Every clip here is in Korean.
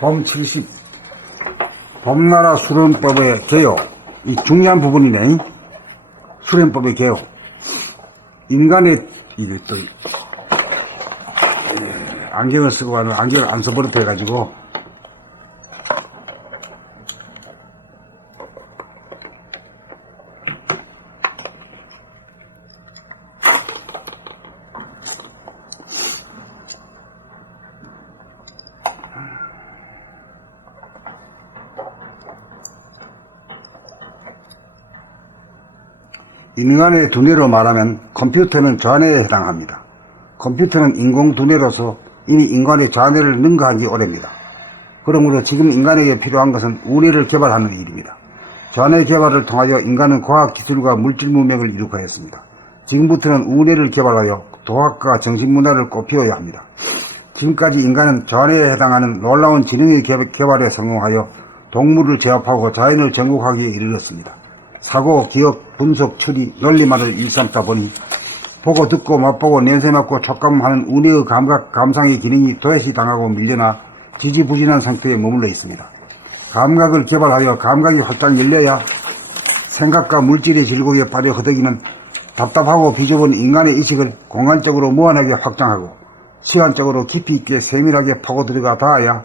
범 70. 범나라 수련법의 개요. 이 중요한 부분이네. 수련법의 개요. 인간의, 이게 또, 안경을 쓰고 하는, 안경을 안 써버릇해 가지고, 인간의 두뇌로 말하면 컴퓨터는 좌뇌에 해당합니다. 컴퓨터는 인공 두뇌로서 이미 인간의 좌뇌를 능가한 지 오래입니다. 그러므로 지금 인간에게 필요한 것은 우뇌를 개발하는 일입니다. 좌뇌 개발을 통하여 인간은 과학기술과 물질 문명을 이룩하였습니다. 지금부터는 우뇌를 개발하여 도학과 정신문화를 꽃피워야 합니다. 지금까지 인간은 좌뇌에 해당하는 놀라운 지능의 개발에 성공하여 동물을 제압하고 자연을 정복하기에 이르렀습니다. 사고, 기억, 분석, 추리, 논리만을 일삼다 보니 보고 듣고 맛보고 냄새 맡고 촉감하는 우뇌의 감각, 감상의 기능이 도외시당하고 밀려나 지지부진한 상태에 머물러 있습니다. 감각을 개발하여 감각이 활짝 열려야 생각과 물질의 즐거움에 빠져 허덕이는 답답하고 비좁은 인간의 의식을 공간적으로 무한하게 확장하고 시간적으로 깊이 있게 세밀하게 파고 들어가 닿아야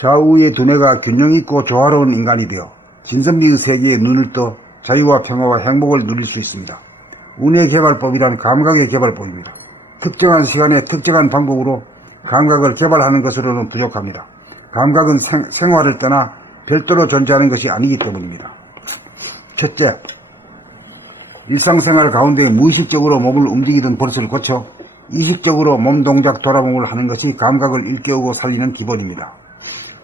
좌우의 두뇌가 균형 있고 조화로운 인간이 되어 진선미의 세계에 눈을 떠 자유와 평화와 행복을 누릴 수 있습니다. 우뇌 개발법이란 감각의 개발법입니다. 특정한 시간에 특정한 방법으로 감각을 개발하는 것으로는 부족합니다. 감각은 생활을 떠나 별도로 존재하는 것이 아니기 때문입니다. 첫째, 일상생활 가운데 무의식적으로 몸을 움직이던 버릇을 고쳐 의식적으로 몸동작 돌아봄을 하는 것이 감각을 일깨우고 살리는 기본입니다.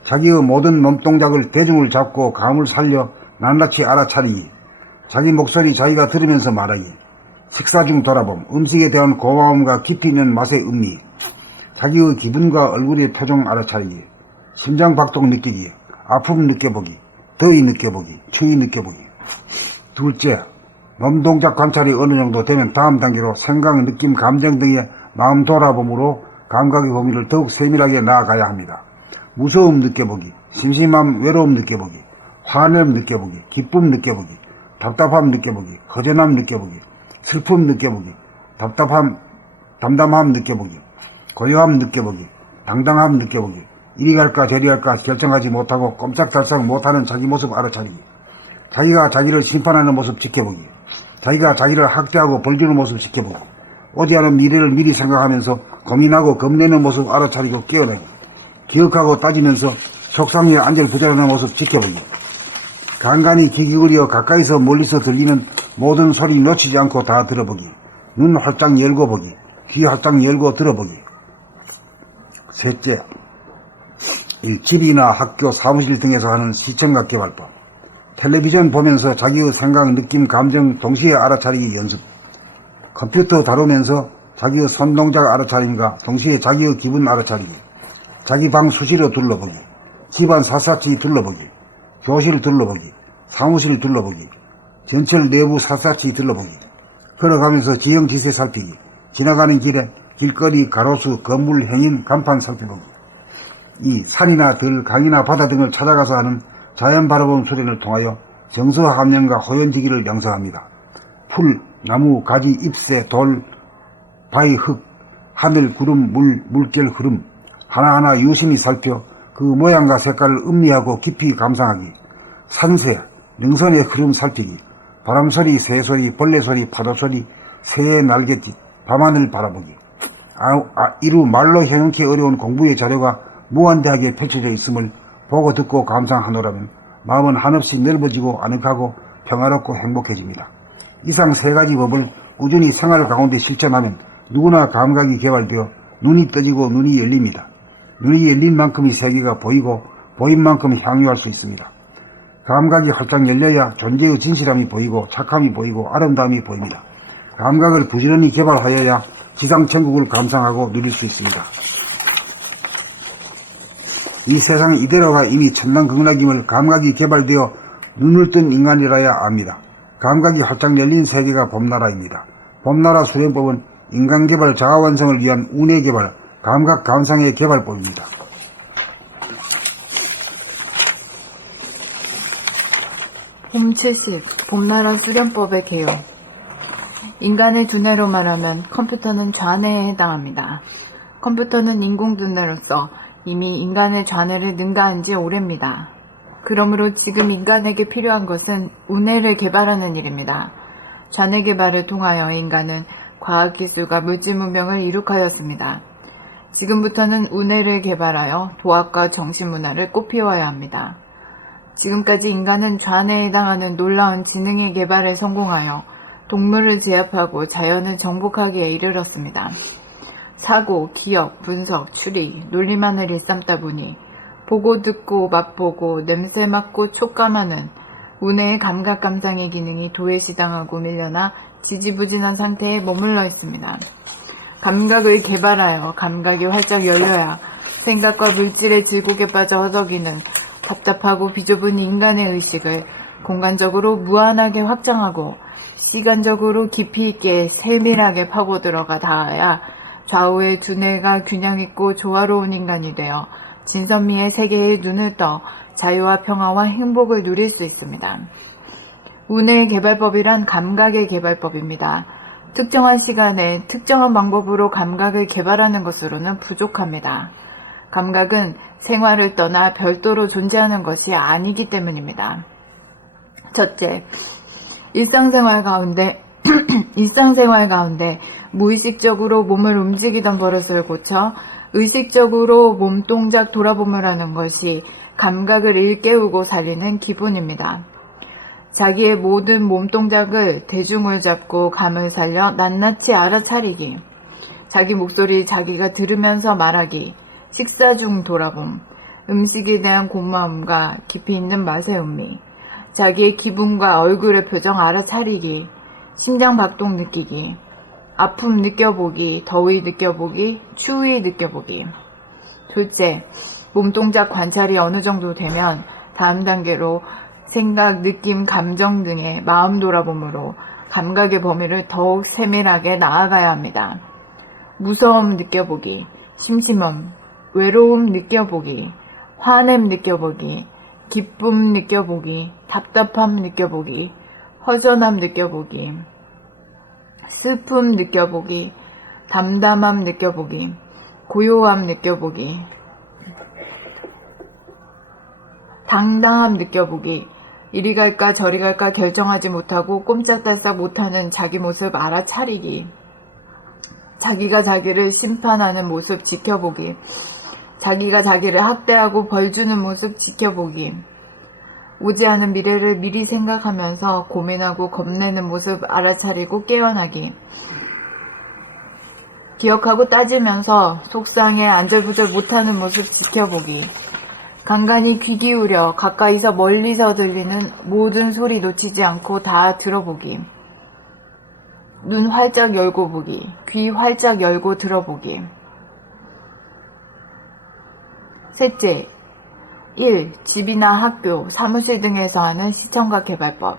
자기의 모든 몸동작을 대중을 잡고 감을 살려 낱낱이 알아차리기, 자기 목소리 자기가 들으면서 말하기, 식사 중 돌아봄, 음식에 대한 고마움과 깊이 있는 맛의 음미, 자기의 기분과 얼굴의 표정 알아차리기, 심장 박동 느끼기, 아픔 느껴보기, 더위 느껴보기, 추위 느껴보기. 둘째, 몸동작 관찰이 어느 정도 되면 다음 단계로 생각, 느낌, 감정 등의 마음 돌아봄으로 감각의 범위를 더욱 세밀하게 나아가야 합니다. 무서움 느껴보기, 심심함, 외로움 느껴보기, 화냄 느껴보기, 기쁨 느껴보기, 답답함 느껴보기, 허전함 느껴보기, 슬픔 느껴보기, 담담함 느껴보기, 고요함 느껴보기, 당당함 느껴보기, 이리 갈까 저리 갈까 결정하지 못하고 꼼짝달싹 못하는 자기 모습 알아차리기, 자기가 자기를 심판하는 모습 지켜보기, 자기가 자기를 학대하고 벌주는 모습 지켜보고, 오지 않은 미래를 미리 생각하면서 고민하고 겁내는 모습 알아차리고 깨어나기, 기억하고 따지면서 속상해 안절부절하는 모습 지켜보기, 간간히 귀 기울여 가까이서 멀리서 들리는 모든 소리 놓치지 않고 다 들어보기, 눈 활짝 열고 보기, 귀 활짝 열고 들어보기. 셋째, 집이나 학교, 사무실 등에서 하는 시청각 개발법. 텔레비전 보면서 자기의 생각, 느낌, 감정 동시에 알아차리기 연습. 컴퓨터 다루면서 자기의 손동작 알아차림과 동시에 자기의 기분 알아차리기. 자기 방 수시로 둘러보기, 집안 샅샅이 둘러보기, 교실 둘러보기, 사무실 둘러보기, 전철 내부 샅샅이 둘러보기, 걸어가면서 지형지세 살피기, 지나가는 길에 길거리, 가로수, 건물, 행인, 간판 살펴보기. 이 산이나 들, 강이나 바다 등을 찾아가서 하는 자연 바라봄 수련을 통하여 정서 함량과 호연지기를 양성합니다. 풀, 나무, 가지, 잎새, 돌, 바위, 흙, 하늘, 구름, 물결, 흐름 하나하나 유심히 살펴 그 모양과 색깔을 음미하고 깊이 감상하기, 산새, 능선의 흐름 살피기, 바람소리, 새소리, 벌레소리, 파도소리, 새의 날갯짓, 밤하늘 바라보기. 이루 말로 형용기 어려운 공부의 자료가 무한대하게 펼쳐져 있음을 보고 듣고 감상하노라면 마음은 한없이 넓어지고 아늑하고 평화롭고 행복해집니다. 이상 세 가지 법을 꾸준히 생활 가운데 실천하면 누구나 감각이 개발되어 눈이 떠지고 눈이 열립니다. 눈이 열린 만큼이 세계가 보이고 보인 만큼 향유할 수 있습니다. 감각이 활짝 열려야 존재의 진실함이 보이고 착함이 보이고 아름다움이 보입니다. 감각을 부지런히 개발하여야 지상천국을 감상하고 누릴 수 있습니다. 이 세상 이대로가 이미 천당극락임을 감각이 개발되어 눈을 뜬 인간이라야 압니다. 감각이 활짝 열린 세계가 봄나라입니다. 봄나라 수련법은 인간개발 자아완성을 위한 운해개발, 감각 감상의 개발법입니다. 봄 70. 봄나라 수련법의 개요. 인간의 두뇌로 말하면 컴퓨터는 좌뇌에 해당합니다. 컴퓨터는 인공두뇌로서 이미 인간의 좌뇌를 능가한 지 오래입니다. 그러므로 지금 인간에게 필요한 것은 우뇌를 개발하는 일입니다. 좌뇌 개발을 통하여 인간은 과학기술과 물질문명을 이룩하였습니다. 지금부터는 우뇌를 개발하여 도학과 정신문화를 꽃피워야 합니다. 지금까지 인간은 좌뇌에 해당하는 놀라운 지능의 개발에 성공하여 동물을 제압하고 자연을 정복하기에 이르렀습니다. 사고, 기억, 분석, 추리, 논리만을 일삼다 보니 보고 듣고 맛보고 냄새 맡고 촉감하는 우뇌의 감각 감상의 기능이 도외시당하고 밀려나 지지부진한 상태에 머물러 있습니다. 감각을 개발하여 감각이 활짝 열려야 생각과 물질의 질곡에 빠져 허덕이는 답답하고 비좁은 인간의 의식을 공간적으로 무한하게 확장하고 시간적으로 깊이 있게 세밀하게 파고들어가 닿아야 좌우의 두뇌가 균형있고 조화로운 인간이 되어 진선미의 세계에 눈을 떠 자유와 평화와 행복을 누릴 수 있습니다. 우뇌의 개발법이란 감각의 개발법입니다. 특정한 시간에 특정한 방법으로 감각을 개발하는 것으로는 부족합니다. 감각은 생활을 떠나 별도로 존재하는 것이 아니기 때문입니다. 첫째, 일상생활 가운데 무의식적으로 몸을 움직이던 버릇을 고쳐 의식적으로 몸동작 돌아봄을 하는 것이 감각을 일깨우고 살리는 기본입니다. 자기의 모든 몸동작을 대중을 잡고 감을 살려 낱낱이 알아차리기, 자기 목소리 자기가 들으면서 말하기, 식사 중 돌아봄, 음식에 대한 고마움과 깊이 있는 맛의 음미, 자기의 기분과 얼굴의 표정 알아차리기, 심장 박동 느끼기, 아픔 느껴보기, 더위 느껴보기, 추위 느껴보기. 둘째, 몸동작 관찰이 어느 정도 되면 다음 단계로 생각, 느낌, 감정 등의 마음 돌아봄으로 감각의 범위를 더욱 세밀하게 나아가야 합니다. 무서움 느껴보기, 심심함, 외로움 느껴보기, 화냄 느껴보기, 기쁨 느껴보기, 답답함 느껴보기, 허전함 느껴보기, 슬픔 느껴보기, 담담함 느껴보기, 고요함 느껴보기, 당당함 느껴보기, 이리 갈까 저리 갈까 결정하지 못하고 꼼짝달싹 못하는 자기 모습 알아차리기, 자기가 자기를 심판하는 모습 지켜보기, 자기가 자기를 학대하고 벌주는 모습 지켜보기, 오지 않은 미래를 미리 생각하면서 고민하고 겁내는 모습 알아차리고 깨어나기, 기억하고 따지면서 속상해 안절부절 못하는 모습 지켜보기, 간간히 귀 기울여 가까이서 멀리서 들리는 모든 소리 놓치지 않고 다 들어보기, 눈 활짝 열고 보기, 귀 활짝 열고 들어보기. 셋째, 1. 집이나 학교, 사무실 등에서 하는 시청각 개발법.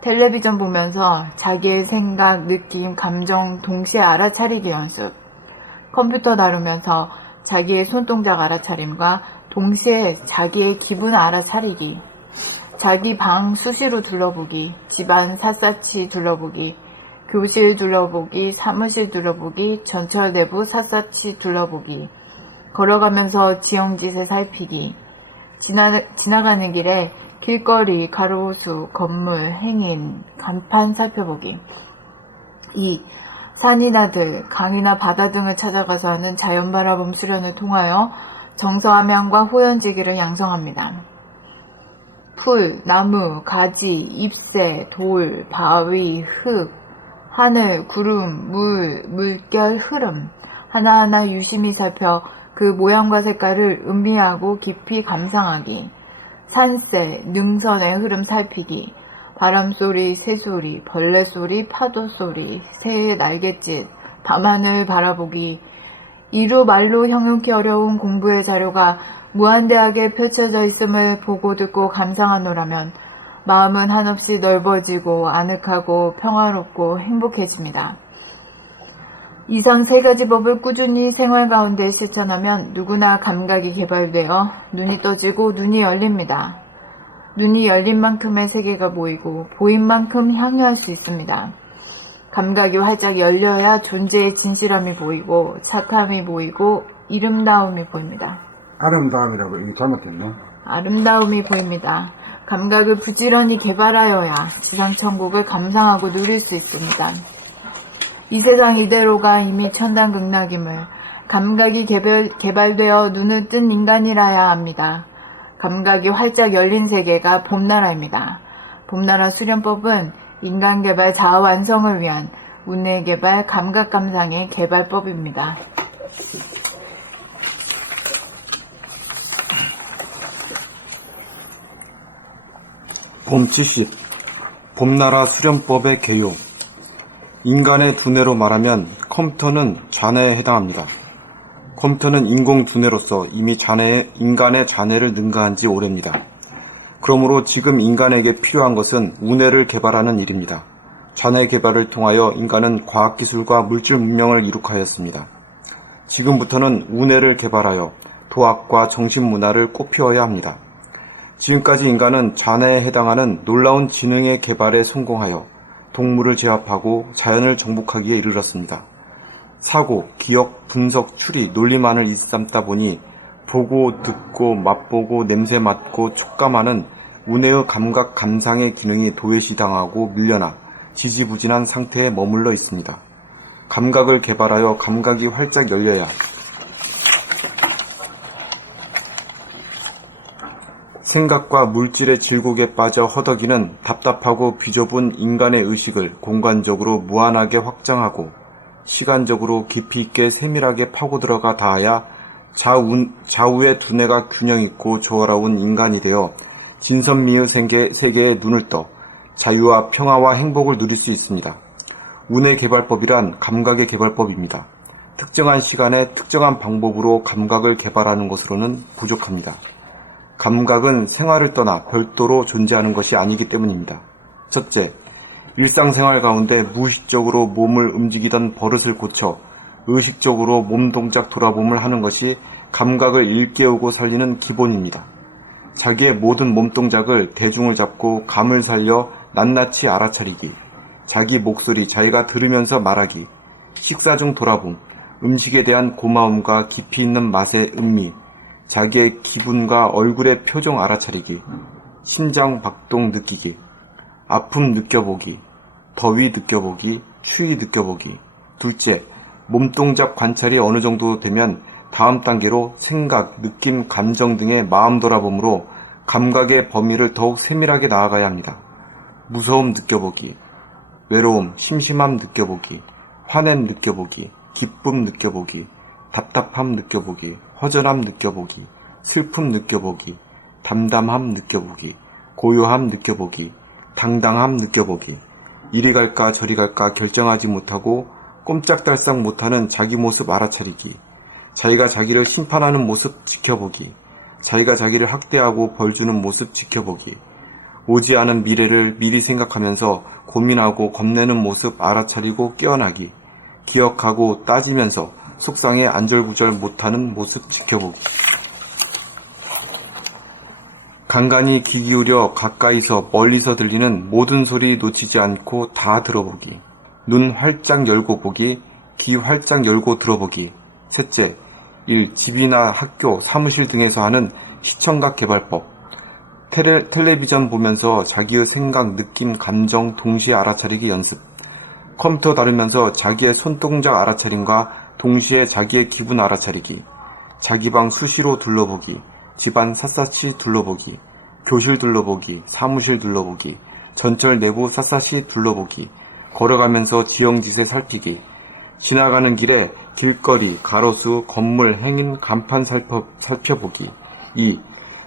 텔레비전 보면서 자기의 생각, 느낌, 감정 동시에 알아차리기 연습. 컴퓨터 다루면서 자기의 손동작 알아차림과 동시에 자기의 기분 알아차리기. 자기 방 수시로 둘러보기, 집안 샅샅이 둘러보기, 교실 둘러보기, 사무실 둘러보기, 전철 내부 샅샅이 둘러보기, 걸어가면서 지형짓에 살피기, 지나가는 길에 길거리, 가로수, 건물, 행인, 간판 살펴보기. 2. 산이나 들, 강이나 바다 등을 찾아가서 하는 자연바라봄 수련을 통하여 정서함양과 호연지기를 양성합니다. 풀, 나무, 가지, 잎새, 돌, 바위, 흙, 하늘, 구름, 물, 물결, 흐름 하나하나 유심히 살펴 그 모양과 색깔을 음미하고 깊이 감상하기, 산새, 능선의 흐름 살피기, 바람소리, 새소리, 벌레소리, 파도소리, 새의 날갯짓, 밤하늘 바라보기, 이루 말로 형용기 어려운 공부의 자료가 무한대하게 펼쳐져 있음을 보고 듣고 감상하노라면 마음은 한없이 넓어지고 아늑하고 평화롭고 행복해집니다. 이상 세 가지 법을 꾸준히 생활 가운데 실천하면 누구나 감각이 개발되어 눈이 떠지고 눈이 열립니다. 눈이 열린 만큼의 세계가 보이고 보인 만큼 향유할 수 있습니다. 감각이 활짝 열려야 존재의 진실함이 보이고 착함이 보이고 이름다움이 보입니다. 아름다움이라고 이게 잘못됐네. 아름다움이 보입니다. 감각을 부지런히 개발하여야 지상천국을 감상하고 누릴 수 있습니다. 이 세상 이대로가 이미 천당극락임을 감각이 개발되어 눈을 뜬 인간이라야 합니다. 감각이 활짝 열린 세계가 봄나라입니다. 봄나라 수련법은 인간 개발 자아 완성을 위한 운의 개발 감각 감상의 개발법입니다. 봄 70. 봄나라 수련법의 개요. 인간의 두뇌로 말하면 컴퓨터는 좌뇌에 해당합니다. 컴퓨터는 인공 두뇌로서 이미 인간의 좌뇌를 능가한 지 오래입니다. 그러므로 지금 인간에게 필요한 것은 우뇌를 개발하는 일입니다. 좌뇌 개발을 통하여 인간은 과학기술과 물질 문명을 이룩하였습니다. 지금부터는 우뇌를 개발하여 도학과 정신문화를 꽃피워야 합니다. 지금까지 인간은 좌뇌에 해당하는 놀라운 지능의 개발에 성공하여 동물을 제압하고 자연을 정복하기에 이르렀습니다. 사고, 기억, 분석, 추리, 논리만을 일삼다 보니 보고, 듣고, 맛보고, 냄새 맡고, 촉감하는 우뇌의 감각 감상의 기능이 도외시당하고 밀려나 지지부진한 상태에 머물러 있습니다. 감각을 개발하여 감각이 활짝 열려야 생각과 물질의 질곡에 빠져 허덕이는 답답하고 비좁은 인간의 의식을 공간적으로 무한하게 확장하고 시간적으로 깊이 있게 세밀하게 파고 들어가 닿아야 좌우의 두뇌가 균형 있고 조화로운 인간이 되어 진선미의 세계에 눈을 떠 자유와 평화와 행복을 누릴 수 있습니다. 운의 개발법이란 감각의 개발법입니다. 특정한 시간에 특정한 방법으로 감각을 개발하는 것으로는 부족합니다. 감각은 생활을 떠나 별도로 존재하는 것이 아니기 때문입니다. 첫째, 일상생활 가운데 무의식적으로 몸을 움직이던 버릇을 고쳐 의식적으로 몸 동작 돌아봄을 하는 것이 감각을 일깨우고 살리는 기본입니다. 자기의 모든 몸동작을 대중을 잡고 감을 살려 낱낱이 알아차리기, 자기 목소리 자기가 들으면서 말하기, 식사 중 돌아봄, 음식에 대한 고마움과 깊이 있는 맛의 음미, 자기의 기분과 얼굴의 표정 알아차리기, 심장 박동 느끼기, 아픔 느껴보기, 더위 느껴보기, 추위 느껴보기. 둘째, 몸동작 관찰이 어느 정도 되면 다음 단계로 생각, 느낌, 감정 등의 마음 돌아봄으로 감각의 범위를 더욱 세밀하게 나아가야 합니다. 무서움 느껴보기, 외로움, 심심함 느껴보기, 화냄 느껴보기, 기쁨 느껴보기, 답답함 느껴보기, 허전함 느껴보기, 슬픔 느껴보기, 담담함 느껴보기, 고요함 느껴보기, 당당함 느껴보기. 이리 갈까 저리 갈까 결정하지 못하고 꼼짝달싹 못하는 자기 모습 알아차리기, 자기가 자기를 심판하는 모습 지켜보기, 자기가 자기를 학대하고 벌주는 모습 지켜보기, 오지 않은 미래를 미리 생각하면서 고민하고 겁내는 모습 알아차리고 깨어나기, 기억하고 따지면서 속상해 안절부절 못하는 모습 지켜보기. 간간히 귀 기울여 가까이서 멀리서 들리는 모든 소리 놓치지 않고 다 들어보기. 눈 활짝 열고 보기, 귀 활짝 열고 들어보기. 셋째, 1. 집이나 학교, 사무실 등에서 하는 시청각 개발법. 텔레비전 보면서 자기의 생각, 느낌, 감정 동시에 알아차리기 연습. 컴퓨터 다루면서 자기의 손동작 알아차림과 동시에 자기의 기분 알아차리기. 자기 방 수시로 둘러보기. 집안 샅샅이 둘러보기. 교실 둘러보기. 사무실 둘러보기. 전철 내부 샅샅이 둘러보기. 걸어가면서 지형지세 살피기. 지나가는 길에 길거리, 가로수, 건물, 행인, 간판 살펴보기. 2.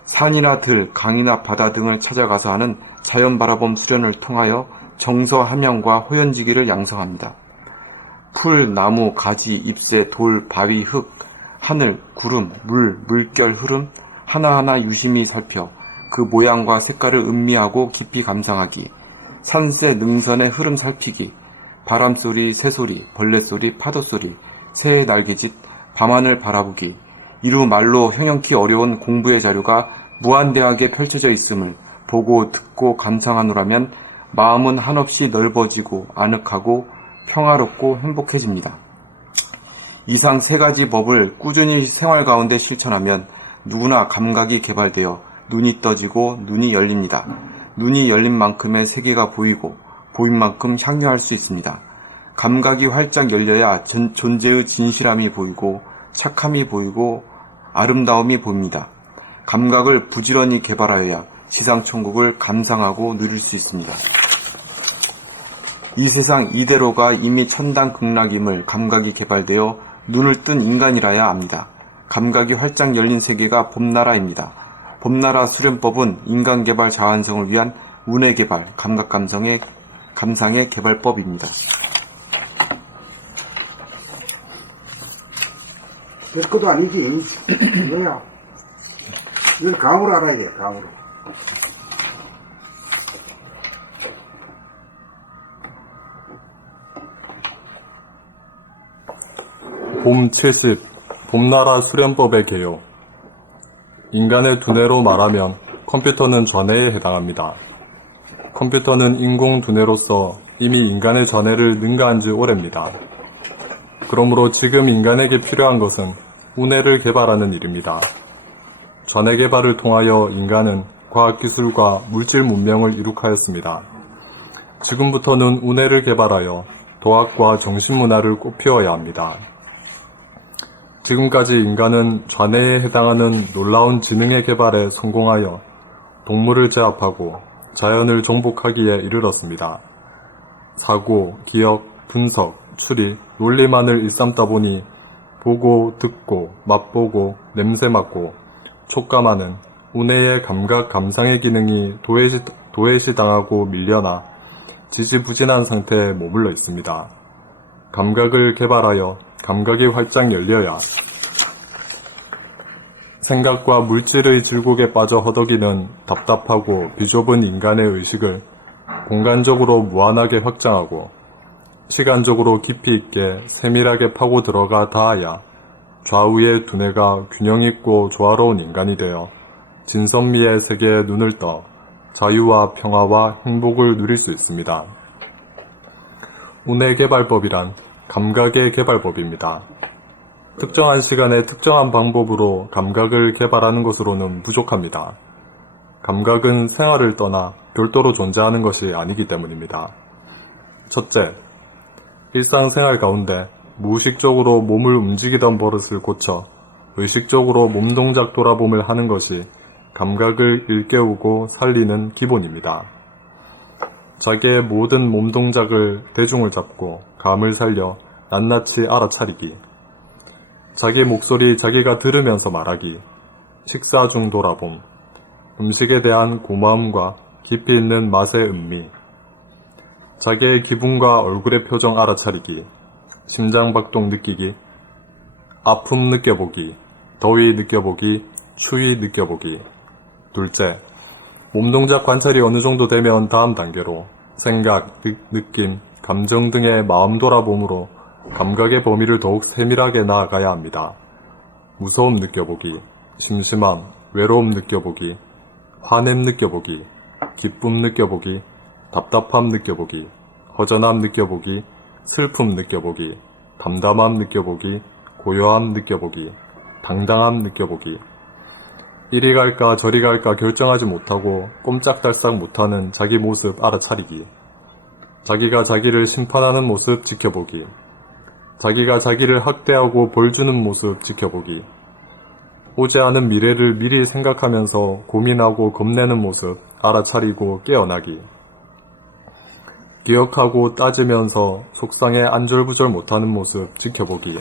산이나 들, 강이나 바다 등을 찾아가서 하는 자연바라봄 수련을 통하여 정서 함양과 호연지기를 양성합니다. 풀, 나무, 가지, 잎새, 돌, 바위, 흙, 하늘, 구름, 물, 물결, 흐름 하나하나 유심히 살펴 그 모양과 색깔을 음미하고 깊이 감상하기. 산세, 능선의 흐름 살피기. 바람소리, 새소리, 벌레소리, 파도소리, 새의 날개짓, 밤하늘 바라보기, 이루 말로 형용키 어려운 공부의 자료가 무한대하게 펼쳐져 있음을 보고 듣고 감상하노라면 마음은 한없이 넓어지고 아늑하고 평화롭고 행복해집니다. 이상 세 가지 법을 꾸준히 생활 가운데 실천하면 누구나 감각이 개발되어 눈이 떠지고 눈이 열립니다. 눈이 열린 만큼의 세계가 보이고 보인 만큼 향유할 수 있습니다. 감각이 활짝 열려야 존재의 진실함이 보이고 착함이 보이고 아름다움이 보입니다. 감각을 부지런히 개발하여야 지상천국을 감상하고 누릴 수 있습니다. 이 세상 이대로가 이미 천당극락임을 감각이 개발되어 눈을 뜬 인간이라야 압니다. 감각이 활짝 열린 세계가 봄나라입니다. 봄나라 수련법은 인간개발 자완성을 위한 운해개발, 감상의 개발법입니다. 별것도 아니지. 뭐야. 이걸 감으로 알아야 돼, 감으로. 봄 70. 봄나라 수련법의 개요. 인간의 두뇌로 말하면 컴퓨터는 전해에 해당합니다. 컴퓨터는 인공 두뇌로서 이미 인간의 전해를 능가한 지 오래입니다. 그러므로 지금 인간에게 필요한 것은 운해를 개발하는 일입니다. 전해 개발을 통하여 인간은 과학기술과 물질 문명을 이룩하였습니다. 지금부터는 운해를 개발하여 도학과 정신문화를 꽃피워야 합니다. 지금까지 인간은 좌뇌에 해당하는 놀라운 지능의 개발에 성공하여 동물을 제압하고 자연을 정복하기에 이르렀습니다. 사고, 기억, 분석, 추리, 논리만을 일삼다 보니 보고, 듣고, 맛보고, 냄새 맡고, 촉감하는 운해의 감각, 감상의 기능이 도외시당하고 밀려나 지지부진한 상태에 머물러 있습니다. 감각을 개발하여 감각이 활짝 열려야 생각과 물질의 질곡에 빠져 허덕이는 답답하고 비좁은 인간의 의식을 공간적으로 무한하게 확장하고 시간적으로 깊이 있게 세밀하게 파고 들어가 닿아야 좌우의 두뇌가 균형 있고 조화로운 인간이 되어 진선미의 세계에 눈을 떠 자유와 평화와 행복을 누릴 수 있습니다. 운해 개발법이란 감각의 개발법입니다. 특정한 시간에 특정한 방법으로 감각을 개발하는 것으로는 부족합니다. 감각은 생활을 떠나 별도로 존재하는 것이 아니기 때문입니다. 첫째, 일상생활 가운데 무의식적으로 몸을 움직이던 버릇을 고쳐 의식적으로 몸동작 돌아봄을 하는 것이 감각을 일깨우고 살리는 기본입니다. 자기의 모든 몸동작을 대중을 잡고 감을 살려 낱낱이 알아차리기, 자기 목소리 자기가 들으면서 말하기, 식사 중 돌아봄, 음식에 대한 고마움과 깊이 있는 맛의 음미, 자기의 기분과 얼굴의 표정 알아차리기, 심장박동 느끼기, 아픔 느껴보기, 더위 느껴보기, 추위 느껴보기. 둘째, 몸동작 관찰이 어느 정도 되면 다음 단계로 생각, 느낌, 감정 등의 마음 돌아봄으로 감각의 범위를 더욱 세밀하게 나아가야 합니다. 무서움 느껴보기, 심심함, 외로움 느껴보기, 화냄 느껴보기, 기쁨 느껴보기, 답답함 느껴보기, 허전함 느껴보기, 슬픔 느껴보기, 담담함 느껴보기, 고요함 느껴보기, 당당함 느껴보기. 이리 갈까 저리 갈까 결정하지 못하고 꼼짝달싹 못하는 자기 모습 알아차리기, 자기가 자기를 심판하는 모습 지켜보기, 자기가 자기를 학대하고 벌주는 모습 지켜보기, 오지 않은 미래를 미리 생각하면서 고민하고 겁내는 모습 알아차리고 깨어나기, 기억하고 따지면서 속상해 안절부절 못하는 모습 지켜보기,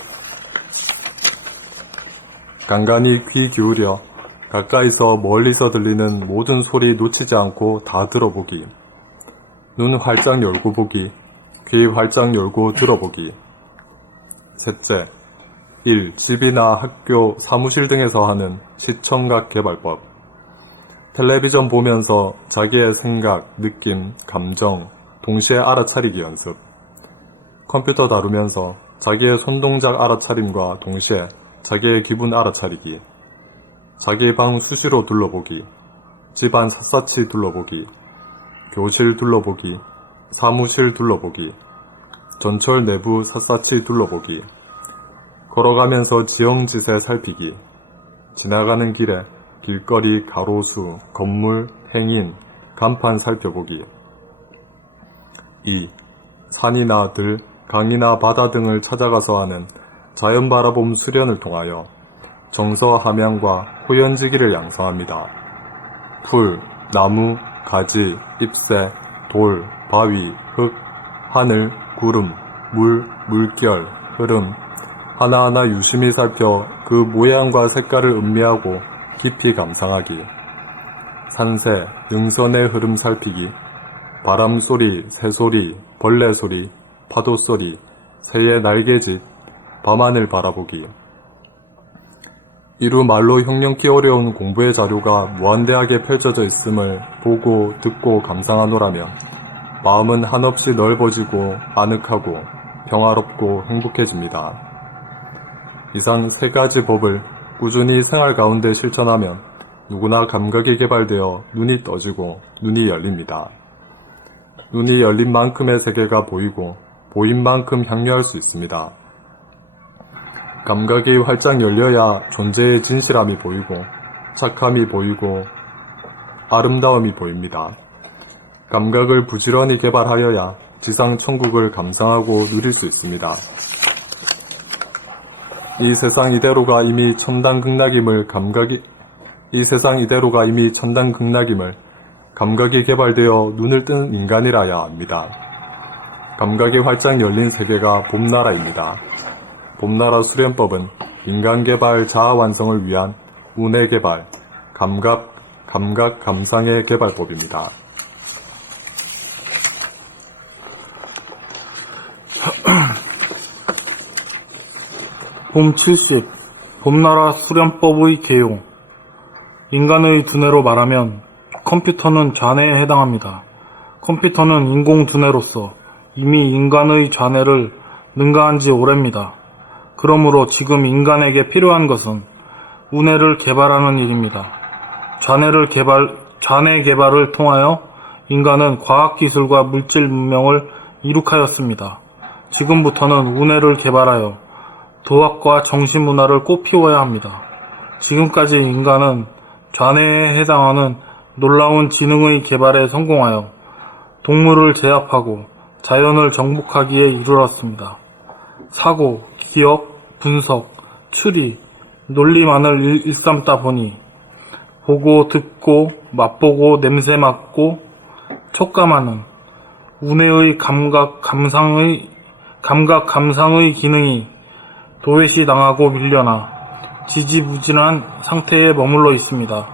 간간히 귀 기울여 가까이서 멀리서 들리는 모든 소리 놓치지 않고 다 들어보기, 눈 활짝 열고 보기, 귀 활짝 열고 들어보기. 셋째, 1. 집이나 학교, 사무실 등에서 하는 시청각 개발법. 텔레비전 보면서 자기의 생각, 느낌, 감정 동시에 알아차리기 연습. 컴퓨터 다루면서 자기의 손동작 알아차림과 동시에 자기의 기분 알아차리기, 자기 방 수시로 둘러보기, 집안 샅샅이 둘러보기, 교실 둘러보기, 사무실 둘러보기, 전철 내부 샅샅이 둘러보기, 걸어가면서 지형지세 살피기, 지나가는 길에 길거리 가로수, 건물, 행인, 간판 살펴보기. 2. 산이나 들, 강이나 바다 등을 찾아가서 하는 자연 바라봄 수련을 통하여 정서 함양과 호연지기를 양성합니다. 풀, 나무, 가지, 잎새, 돌, 바위, 흙, 하늘, 구름, 물, 물결, 흐름 하나하나 유심히 살펴 그 모양과 색깔을 음미하고 깊이 감상하기. 산새, 능선의 흐름 살피기, 바람소리, 새소리, 벌레소리, 파도소리, 새의 날개짓, 밤하늘 바라보기. 이루 말로 형용기 어려운 공부의 자료가 무한대하게 펼쳐져 있음을 보고 듣고 감상하노라면 마음은 한없이 넓어지고 아늑하고 평화롭고 행복해집니다. 이상 세 가지 법을 꾸준히 생활 가운데 실천하면 누구나 감각이 개발되어 눈이 떠지고 눈이 열립니다. 눈이 열린 만큼의 세계가 보이고 보인 만큼 향유할 수 있습니다. 감각이 활짝 열려야 존재의 진실함이 보이고 착함이 보이고 아름다움이 보입니다. 감각을 부지런히 개발하여야 지상 천국을 감상하고 누릴 수 있습니다. 이 세상 이대로가 이미 첨단 극락임을 감각이 개발되어 눈을 뜬 인간이라야 합니다. 감각이 활짝 열린 세계가 봄나라입니다. 봄나라 수련법은 인간 개발 자아 완성을 위한 운의 개발, 감각 감상의 개발법입니다. 봄 70. 봄나라 수련법의 개용. 인간의 두뇌로 말하면 컴퓨터는 좌뇌에 해당합니다. 컴퓨터는 인공 두뇌로서 이미 인간의 좌뇌를 능가한 지 오래입니다. 그러므로 지금 인간에게 필요한 것은 우뇌를 개발하는 일입니다. 좌뇌 개발을 통하여 인간은 과학기술과 물질 문명을 이룩하였습니다. 지금부터는 우뇌를 개발하여 도학과 정신문화를 꽃피워야 합니다. 지금까지 인간은 좌뇌에 해당하는 놀라운 지능의 개발에 성공하여 동물을 제압하고 자연을 정복하기에 이르렀습니다. 사고, 기억, 분석, 추리, 논리만을 일삼다 보니 보고, 듣고, 맛보고, 냄새 맡고, 촉감하는 우뇌의 감각 감상의 기능이 도외시당하고 밀려나 지지부진한 상태에 머물러 있습니다.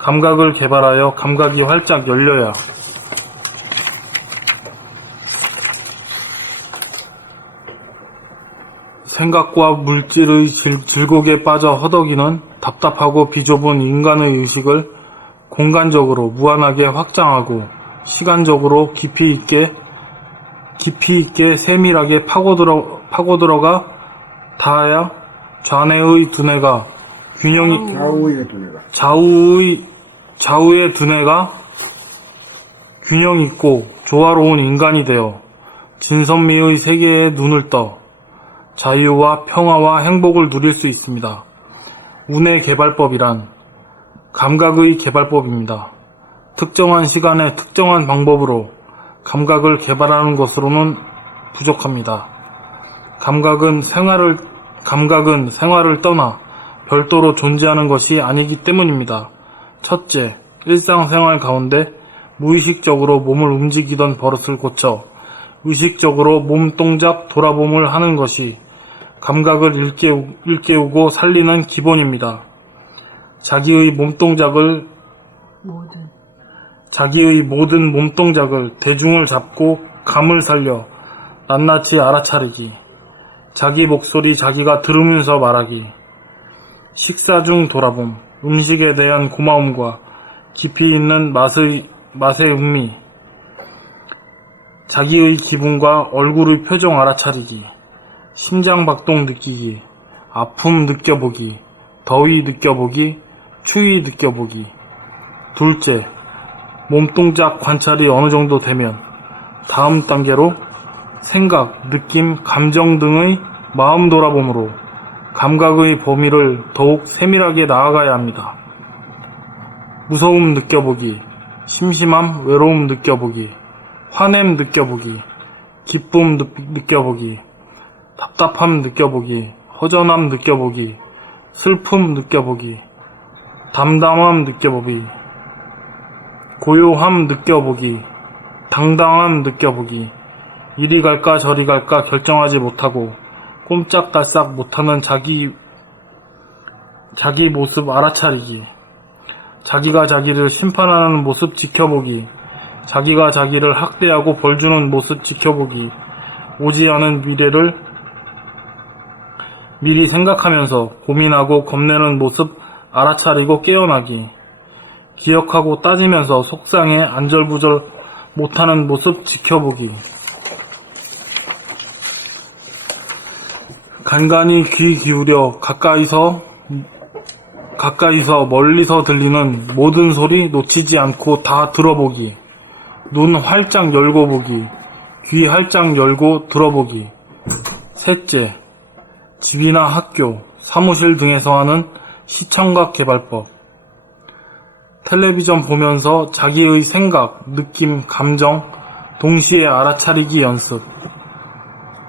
감각을 개발하여 감각이 활짝 열려야 생각과 물질의 질곡에 빠져 허덕이는 답답하고 비좁은 인간의 의식을 공간적으로 무한하게 확장하고 시간적으로 깊이 있게 세밀하게 파고들어가 닿아야 좌뇌의 두뇌가 좌우의 두뇌가 균형 있고 조화로운 인간이 되어 진선미의 세계에 눈을 떠 자유와 평화와 행복을 누릴 수 있습니다. 우뇌 개발법이란 감각의 개발법입니다. 특정한 시간에 특정한 방법으로 감각을 개발하는 것으로는 부족합니다. 감각은 생활을 떠나 별도로 존재하는 것이 아니기 때문입니다. 첫째, 일상생활 가운데 무의식적으로 몸을 움직이던 버릇을 고쳐 의식적으로 몸동작 돌아봄을 하는 것이 감각을 일깨우고 살리는 기본입니다. 자기의 모든 몸동작을 대중을 잡고 감을 살려 낱낱이 알아차리기, 자기 목소리 자기가 들으면서 말하기, 식사 중 돌아봄, 음식에 대한 고마움과 깊이 있는 맛의 음미, 자기의 기분과 얼굴의 표정 알아차리기, 심장박동 느끼기, 아픔 느껴보기, 더위 느껴보기, 추위 느껴보기. 둘째, 몸동작 관찰이 어느 정도 되면 다음 단계로 생각, 느낌, 감정 등의 마음 돌아봄으로 감각의 범위를 더욱 세밀하게 나아가야 합니다. 무서움 느껴보기, 심심함, 외로움 느껴보기, 화냄 느껴보기, 기쁨 느껴보기, 답답함 느껴보기, 허전함 느껴보기, 슬픔 느껴보기, 담담함 느껴보기, 고요함 느껴보기, 당당함 느껴보기, 이리 갈까 저리 갈까 결정하지 못하고 꼼짝달싹 못하는 자기 모습 알아차리기, 자기가 자기를 심판하는 모습 지켜보기, 자기가 자기를 학대하고 벌주는 모습 지켜보기, 오지 않은 미래를 미리 생각하면서 고민하고 겁내는 모습 알아차리고 깨어나기, 기억하고 따지면서 속상해 안절부절 못하는 모습 지켜보기, 간간히 귀 기울여 가까이서 멀리서 들리는 모든 소리 놓치지 않고 다 들어보기, 눈 활짝 열고 보기, 귀 활짝 열고 들어보기. 셋째, 집이나 학교, 사무실 등에서 하는 시청각 개발법. 텔레비전 보면서 자기의 생각, 느낌, 감정 동시에 알아차리기 연습.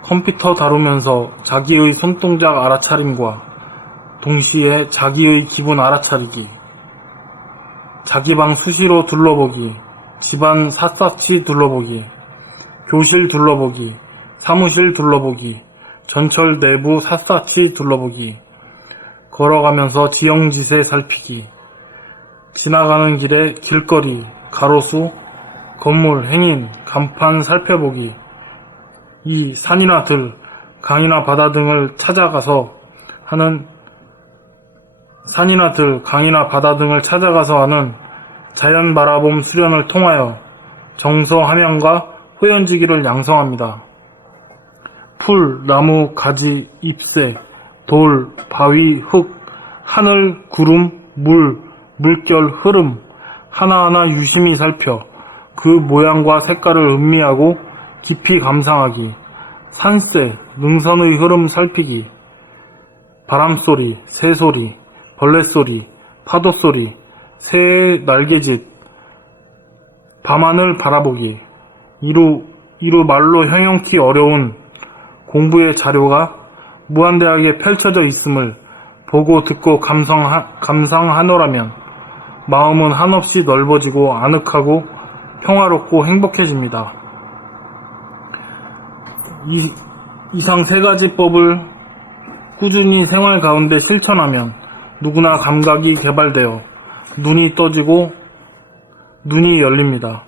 컴퓨터 다루면서 자기의 손동작 알아차림과 동시에 자기의 기분 알아차리기. 자기 방 수시로 둘러보기, 집안 샅샅이 둘러보기, 교실 둘러보기, 사무실 둘러보기, 전철 내부 샅샅이 둘러보기, 걸어가면서 지형지세 살피기, 지나가는 길에 길거리, 가로수, 건물, 행인, 간판 살펴보기, 이 산이나 들, 강이나 바다 등을 찾아가서 하는 자연 바라봄 수련을 통하여 정서 함양과 호연지기를 양성합니다. 풀, 나무, 가지, 잎새, 돌, 바위, 흙, 하늘, 구름, 물결, 흐름 하나하나 유심히 살펴 그 모양과 색깔을 음미하고 깊이 감상하기, 산새, 능선의 흐름 살피기, 바람소리, 새소리, 벌레소리, 파도소리, 새의 날개짓, 밤하늘 바라보기. 이루 말로 형용키 어려운 공부의 자료가 무한대하게 펼쳐져 있음을 보고 듣고 감상하노라면 마음은 한없이 넓어지고 아늑하고 평화롭고 행복해집니다. 이상 세 가지 법을 꾸준히 생활 가운데 실천하면 누구나 감각이 개발되어 눈이 떠지고 눈이 열립니다.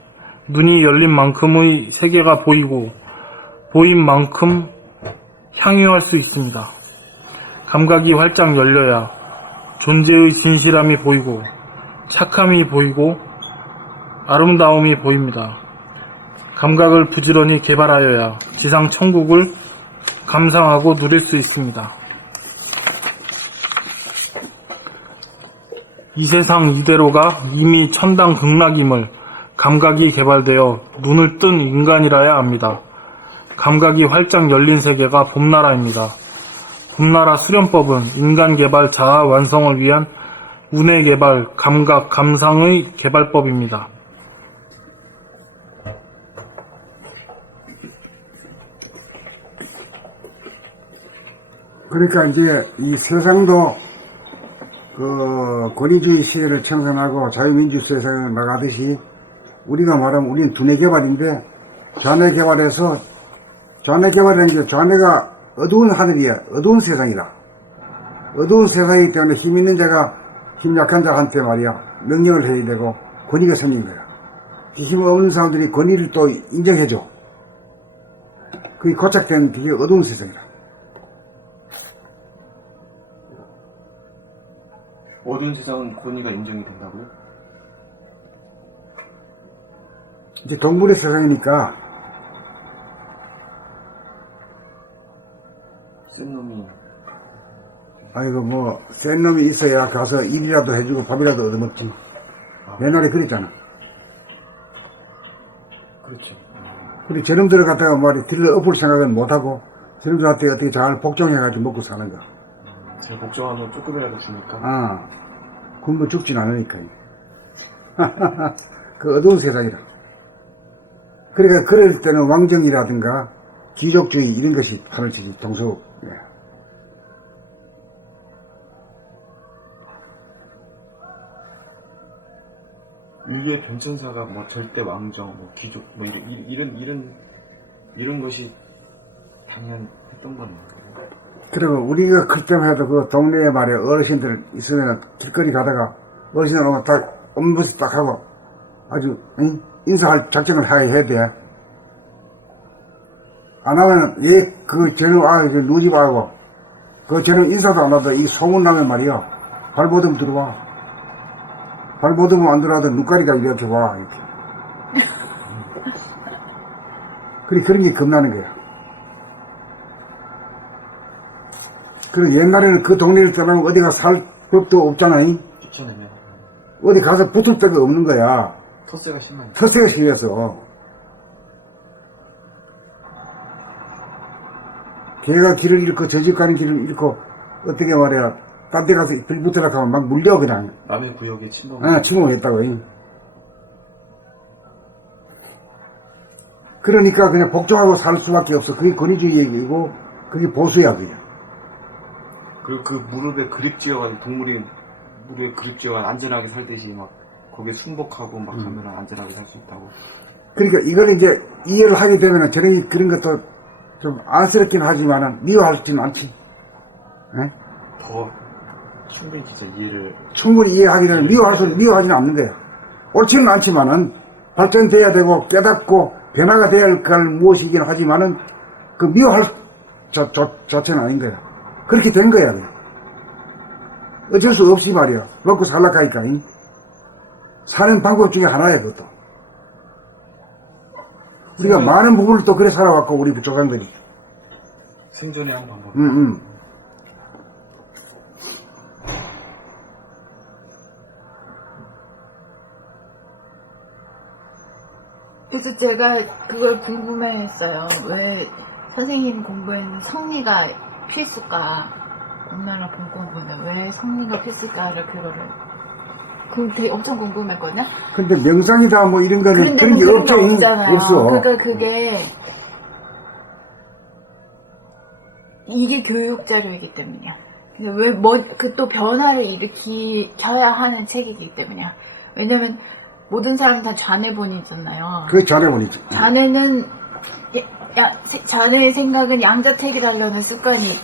눈이 열린 만큼의 세계가 보이고 보인 만큼 향유할 수 있습니다. 감각이 활짝 열려야 존재의 진실함이 보이고 착함이 보이고 아름다움이 보입니다. 감각을 부지런히 개발하여야 지상 천국을 감상하고 누릴 수 있습니다. 이 세상 이대로가 이미 천당 극락임을 감각이 개발되어 눈을 뜬 인간이라야 합니다. 감각이 활짝 열린 세계가 봄나라입니다. 봄나라 수련법은 인간 개발 자아 완성을 위한 운의 개발, 감각, 감상의 개발법입니다. 그러니까 이제 이 세상도 권위주의 시대를 청산하고 자유민주 세상에 나가듯이 우리가 말하면 우리는 두뇌 개발인데 좌뇌 개발해서 좌뇌 개발이라는 게 좌뇌가 어두운 하늘이야. 어두운 세상이다. 어두운 세상이기 때문에 힘 있는 자가 힘 약한 자한테 말이야 명령을 해야 되고 권위가 생긴 거야. 힘 없는 사람들이 권위를 또 인정해줘. 그게 고착된 그게 어두운 세상이다. 어두운 세상은 권위가 인정이 된다고요? 이제 동물의 세상이니까 아이고, 뭐, 센 놈이 있어야 가서 일이라도 해주고 밥이라도 얻어먹지. 옛날에 그랬잖아. 그렇죠. 우리 저놈들을 갖다가 말이 딜러 엎을 생각은 못하고, 저놈들한테 어떻게 잘 복종해가지고 먹고 사는 거. 제가 복종하면 조금이라도 주니까. 아, 굶어 죽진 않으니까. 그 어두운 세상이라. 그러니까 그럴 때는 왕정이라든가 귀족주의 이런 것이 가르치지, 동서. 예. 위에 변천사가 뭐 절대 왕정, 뭐 귀족, 뭐 이런 것이 당연했던 거네요. 그리고 우리가 클 때만 해도 그 동네에 말이야 어르신들 있으면 길거리 가다가 어르신들 오면 딱 엄부스 딱 하고 아주 응? 인사할 작정을 해야 돼. 안 하면 얘그 저놈 누지 말고 그 저놈 인사도 안 하도 이 소문 나면 말이야 발버둥 들어와. 발버둥 안 들어와도 눈가리가 이렇게 와 이렇게. 그런 게 겁나는 거야. 그리고 옛날에는 그 동네를 떠나면 어디가 살 법도 없잖아. 쫓아내면 어디 가서 붙을 데가 없는 거야. 텃세가 심하니까. 텃세가 심해서. 개가 길을 잃고 저 집 가는 길을 잃고 어떻게 말해야 딴 데 가서 빌 붙으라고 하면 막 물려 그냥. 남의 구역에 침범. 침범했다고. 그러니까 그냥 복종하고 살 수밖에 없어. 그게 권위주의이고 그게 보수야 그냥. 그리고 그 무릎에 그립 지어가지고 동물이 무릎에 그립 지어가 안전하게 살듯이 막 거기에 순복하고 막 하면 안전하게 살 수 있다고. 그러니까 이걸 이제 이해를 하게 되면 저런 그런 것도 좀 안쓰럽긴 하지만은 미워하지는 않지. 예? 더 충분히 진짜 이해를. 충분히 이해하기는 미워하지는 않는 거야. 옳지는 않지만은 발전돼야 되고 깨닫고 변화가 돼야 할 걸 무엇이긴 하지만은 그 미워할 자체는 아닌 거야. 그렇게 된 거야. 그냥. 어쩔 수 없이 말이야. 먹고 살락하니까. 사는 방법 중에 하나야 그것도. 우리가 많은 부분을 또 그래 살아왔고 우리 조상들이. 생존의 한 방법. 그래서 제가 그걸 궁금해했어요. 왜 선생님 공부에는 성리가 필수일까? 엄마랑 공부는 왜 성리가 필수일까를 그거 되게 엄청 궁금했거든요. 근데 명상이다 뭐 이런 거는 그런 게 없죠. 없잖아요. 없어. 그러니까 그게 이게 교육 자료이기 때문이야. 왜 그 또 변화를 일으켜야 하는 책이기 때문이야. 왜냐면 모든 사람 다 좌뇌본이 있잖아요. 그 좌뇌본이지. 자네는 자네의 생각은 양자택일하려는 습관이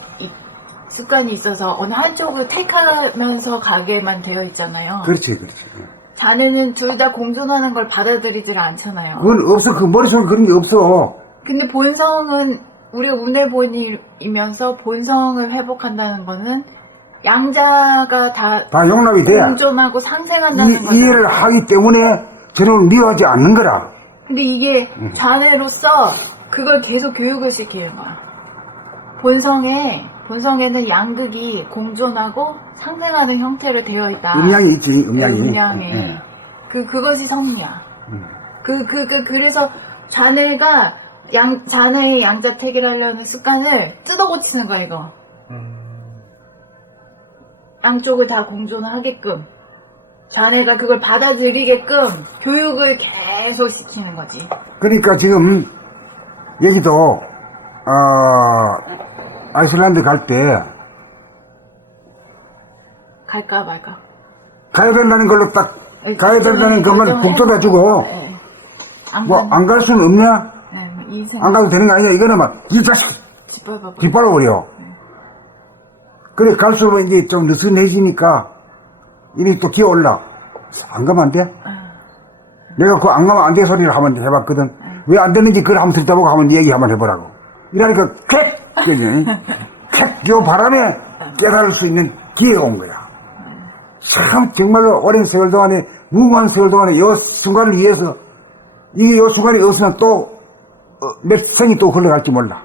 있어서 어느 한쪽을 택하면서 가게만 되어 있잖아요. 그렇지. 자네는 둘 다 공존하는 걸 받아들이질 않잖아요. 그건 없어. 그 머릿속에 그런 게 없어. 근데 본성은 우리가 운해본이면서 본성을 회복한다는 거는 양자가 다 용납이 돼. 공존하고 상생한다는 거죠. 이해를 하기 때문에 저놈을 미워하지 않는 거라. 근데 이게 자네로서 그걸 계속 교육을 시키는 거야. 본성에는 양극이 공존하고 상생하는 형태로 되어 있다. 음양이 있지, 음양이. 음양이. 그것이 성리야. 그래서 자네가 자네의 양자택일하려는 습관을 뜯어고치는 거야, 이거. 양쪽을 다 공존하게끔. 자네가 그걸 받아들이게끔 교육을 계속 시키는 거지. 그러니까 지금 여기도 아이슬란드 갈 때 갈까 말까. 가야 된다는 걸로 딱 가야 된다는 것만 북돋아 주고 네. 뭐 안 갈 수는 없냐? 네, 이 생각. 안 가도 되는 거 아니냐? 이거는 막 이 자식 뒷발라버려. 그래 갈수록 이제 좀 느슨해지니까 이리 또 기어올라. 안 가면 안 돼? 내가 그 안 가면 안 돼 소리를 한번 해봤거든. 왜 안 되는지 그걸 한번 들여다보고 한번 얘기 한번 해보라고. 이러니까 요 바람에 깨달을 수 있는 기회가 온 거야. 참 정말로 오랜 세월 동안에 무궁한 세월 동안에 요 순간을 위해서 이게 요 순간이 없으면 또 몇 생이 또 흘러갈지 몰라.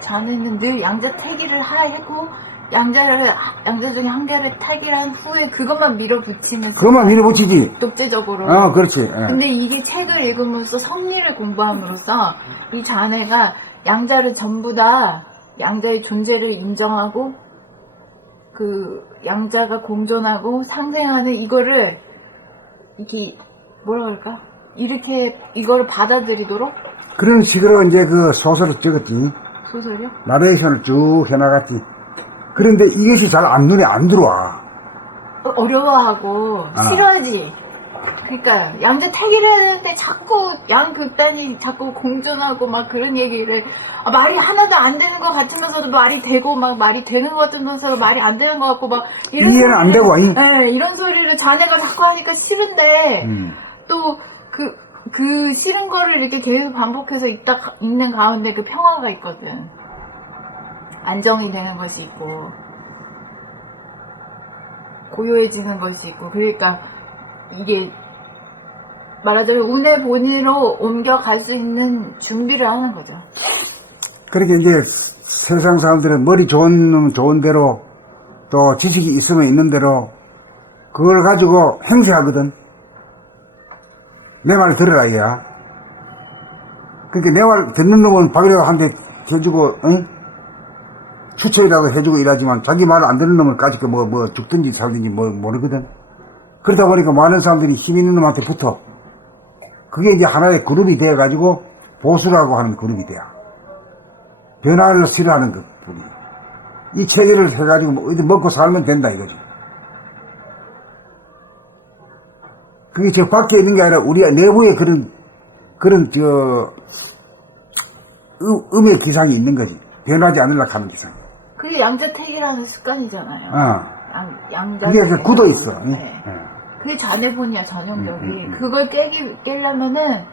자네는 늘 양자택일을 하고 양자 중에 한 개를 타기한 후에 그것만 밀어붙이면 그것만 밀어붙이지. 독재적으로. 그렇지. 예. 근데 이게 책을 읽으면서 성리를 공부함으로써 이 자네가 양자를 전부 다 양자의 존재를 인정하고 그 양자가 공존하고 상생하는 이거를 이렇게 뭐라 그럴까? 이렇게 이거를 받아들이도록 그런 식으로 이제 그 소설을 적었지. 소설이요? 나레이션을 쭉 해나갔지. 그런데 이것이 잘 눈에 안 들어와. 어려워하고 싫어하지. 그러니까 양자 택일을 해야 되는데 자꾸 양극단이 자꾸 공존하고 막 그런 얘기를 말이 하나도 안 되는 것 같으면서도 말이 되고 막 말이 되는 것 같으면서도 말이 안 되는 것 같고 막 이런 이해는 안 되고. 네, 이런 소리를 자네가 자꾸 하니까 싫은데 또 그 싫은 거를 이렇게 계속 반복해서 읽는 가운데 그 평화가 있거든. 안정이 되는 것이 있고 고요해지는 것이 있고 그러니까 이게 말하자면 운의 본위로 옮겨갈 수 있는 준비를 하는 거죠. 그렇게 이제 세상 사람들은 머리 좋은 놈 좋은 대로 또 지식이 있으면 있는 대로 그걸 가지고 행세하거든. 내 말 들으라 이야. 그러니까 내 말 듣는 놈은 밥이라도 한 대 해주고 응? 추천이라도 해주고 이러지만 자기 말 안 듣는 놈은 까짓 뭐 죽든지 살든지 모르거든. 그러다 보니까 많은 사람들이 힘 있는 놈한테 붙어. 그게 이제 하나의 그룹이 되어가지고 보수라고 하는 그룹이 돼요. 변화를 싫어하는 그 분이. 이 체제를 해가지고 어디 먹고 살면 된다 이거지. 그게 저 밖에 있는 게 아니라 우리 내부에 그런 음의 기상이 있는 거지. 변하지 않으려고 하는 기상. 그게 양자택이라는 습관이잖아요. 양자. 그게 그 굳어 있어. 네. 그게 자네본이야, 전형적이. 그걸 깨려면은